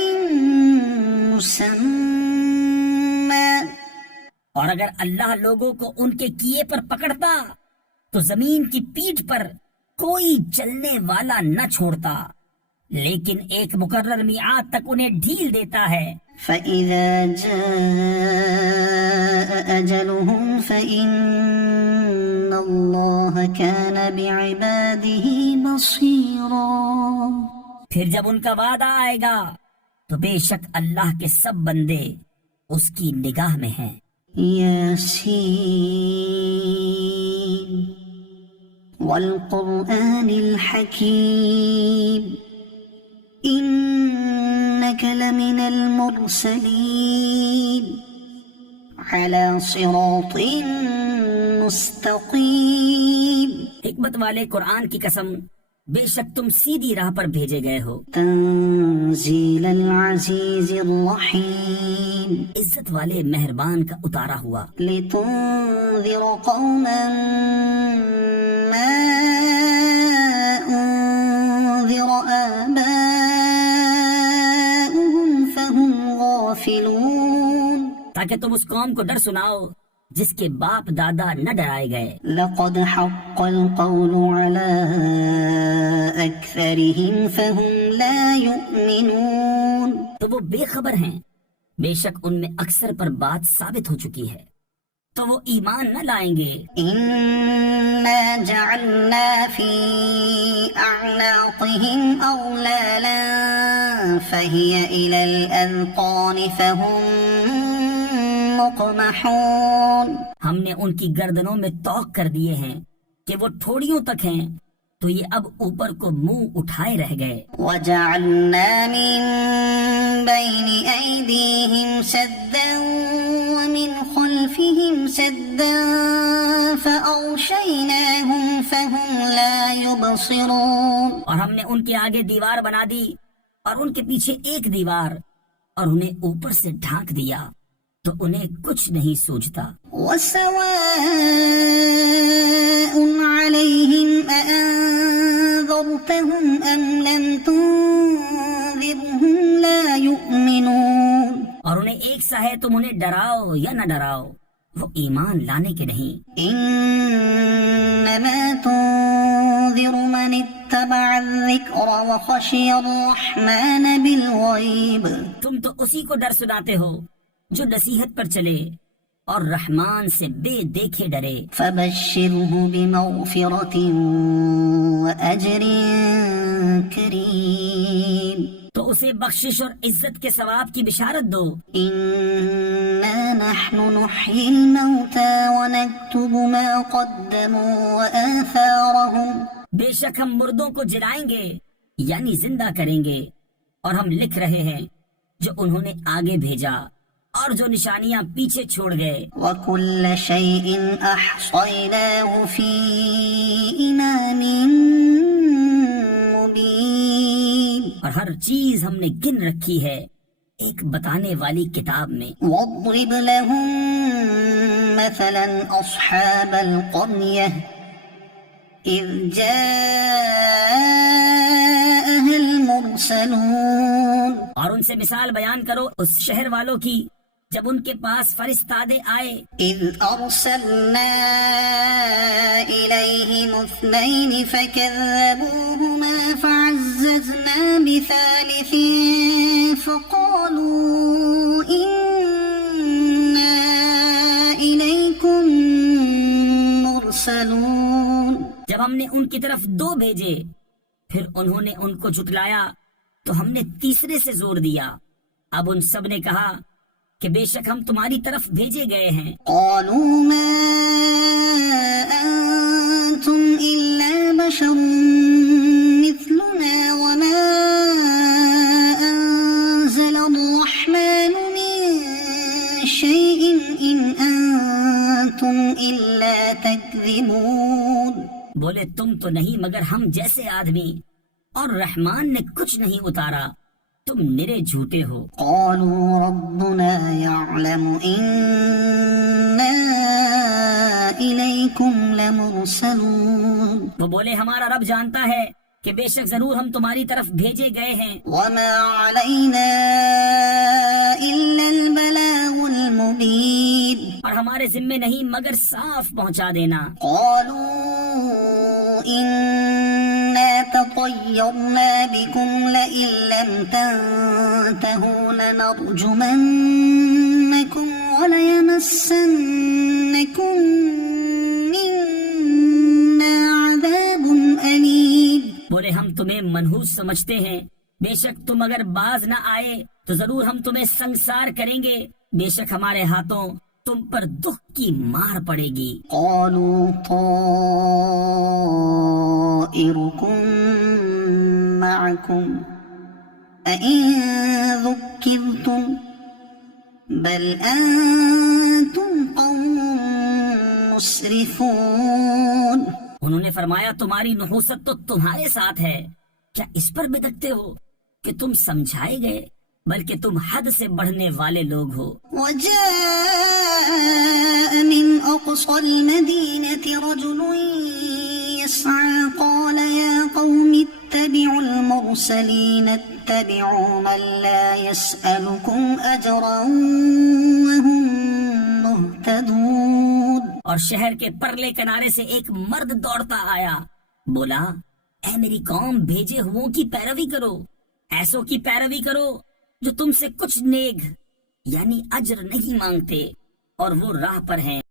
مسمى. اور اگر اللہ لوگوں کو ان کے کیے پر پکڑتا تو زمین کی پیٹھ پر کوئی چلنے والا نہ چھوڑتا، لیکن ایک مقرر میعاد تک انہیں ڈھیل دیتا ہے. فَإِذَا جَاءَ أَجَلُهُمْ فَإِنَّ اللَّهَ كَانَ بِعِبَادِهِ بَصِيرًا. پھر جب ان کا وعدہ آئے گا تو بے شک اللہ کے سب بندے اس کی نگاہ میں ہیں. یاسین والقرآن الحکیم إنك لمن المرسلين على صراط مستقيم. حکمت والے قرآن کی قسم، بے شک تم سیدھی راہ پر بھیجے گئے ہو. تنزیل العزیز الرحیم، عزت والے مہربان کا اتارا ہوا. لتنذر قوما ما انذر آباؤهم فهم غافلون. تاکہ تم اس قوم کو ڈر سناؤ جس کے باپ دادا نہ ڈرائے گئے. لقد حق القول على أكثرهم فهم لا يؤمنون. تو وہ بے خبر ہیں، بے شک ان میں اکثر پر بات ثابت ہو چکی ہے، تو وہ ایمان نہ لائیں گے. إنا جعلنا في أعناقهم أغلالا فهي إلى الأذقان فهم مقمحون. ہم نے ان کی گردنوں میں توق کر دیے ہیں کہ وہ ٹھوڑیوں تک ہیں، تو یہ اب اوپر کو منہ اٹھائے رہ گئے. وجعلنا من بين أيديهم سدا ومن خلفهم سدا فأغشيناهم فهم لا يبصرون. اور ہم نے ان کے آگے دیوار بنا دی اور ان کے پیچھے ایک دیوار، اور انہیں اوپر سے ڈھانک دیا تو انہیں کچھ نہیں سوچتا. وسواء عليهم أأنذرتهم أم لم تنذرهم لا يؤمنون. اور انہیں ایک سا ہے تم انہیں ڈراؤ یا نہ ڈراؤ، وہ ایمان لانے کے نہیں. إنما تنذر من اتبع الذكر وخشي الرحمن بالغيب. تم تو اسی کو ڈر سناتے ہو جو نصیحت پر چلے اور رحمان سے بے دیکھے ڈرے. فبشره بمغفرة وأجر كريم. تو اسے بخشش اور عزت کے ثواب کی بشارت دو. إنا نحن نحيي الموتى ونكتب ما قدموا وآثارهم. بے شک ہم مردوں کو جلائیں گے یعنی زندہ کریں گے، اور ہم لکھ رہے ہیں جو انہوں نے آگے بھیجا اور جو نشانیاں پیچھے چھوڑ گئے. وَكُلَّ شَيْءٍ أَحْصَيْنَاهُ فِي إِمَامٍ مُبِينٍ. اور ہر چیز ہم نے گن رکھی ہے ایک بتانے والی کتاب میں. وَاضْرِبْ لَهُم مَثَلًا أَصْحَابَ الْقَرْيَةِ إِذْ جَاءَهَا الْمُرْسَلُونَ. اور ان سے مثال بیان کرو اس شہر والوں کی جب ان کے پاس فرستادے آئے. إِذْ أَرْسَلْنَا إِلَيْهِمُ اثْنَيْنِ فَكَذَّبُوهُمَا فَعَزَّزْنَا بِثَالِثٍ فَقَالُوا إِنَّا إِلَيْكُمْ مُرْسَلُونَ. جب ہم نے ان کی طرف دو بھیجے پھر انہوں نے ان کو جھٹلایا تو ہم نے تیسرے سے زور دیا. اب ان سب نے کہا کہ بے شک ہم تمہاری طرف بھیجے گئے ہیں. قالوا ما أنتم إلا بشر مثلنا وما أنزل الرحمن من شيء إن أنتم بولے تم تو نہیں مگر ہم جیسے آدمی، اور رحمان نے کچھ نہیں اتارا، تم نرے جھوٹے ہو۔ قالوا ربنا يعلم إنا إليكم لمرسلون، وہ بولے ہمارا رب جانتا ہے کہ بے شک ضرور ہم تمہاری طرف بھیجے گئے ہیں، وما علينا إلا البلاغ المبين۔ اور ہمارے ذمے نہیں مگر صاف پہنچا دینا۔ قالوا إنا تطيرنا بكم لئن لم تنتهوا لنرجمنكم وليمسنكم منا عذاب أليم۔ بولے ہم تمہیں منحوس سمجھتے ہیں، بے شک تم اگر باز نہ آئے تو ضرور ہم تمہیں سنگسار کریں گے، بے شک ہمارے ہاتھوں تم پر دکھ کی مار پڑے گی۔ قالوا طائركم معكم أئن ذكرتم بل أنتم قوم مسرفون۔ انہوں نے فرمایا تمہاری نحوست تو تمہارے ساتھ ہے، کیا اس پر بدکتے ہو کہ تم سمجھائے گئے، بلکہ تم حد سے بڑھنے والے لوگ ہو۔ وجاء من أقصى المدينة رجل يسعى قال يا قوم اتبعوا المرسلين اتبعوا من لا يسألكم أجرا وهم مهتدون۔ اور شہر کے پرلے کنارے سے ایک مرد دوڑتا آیا، بولا اے میری قوم بھیجے ہوں کی پیروی کرو، ایسوں کی پیروی کرو جو تم سے کچھ نیک یعنی اجر نہیں مانگتے اور وہ راہ پر ہیں۔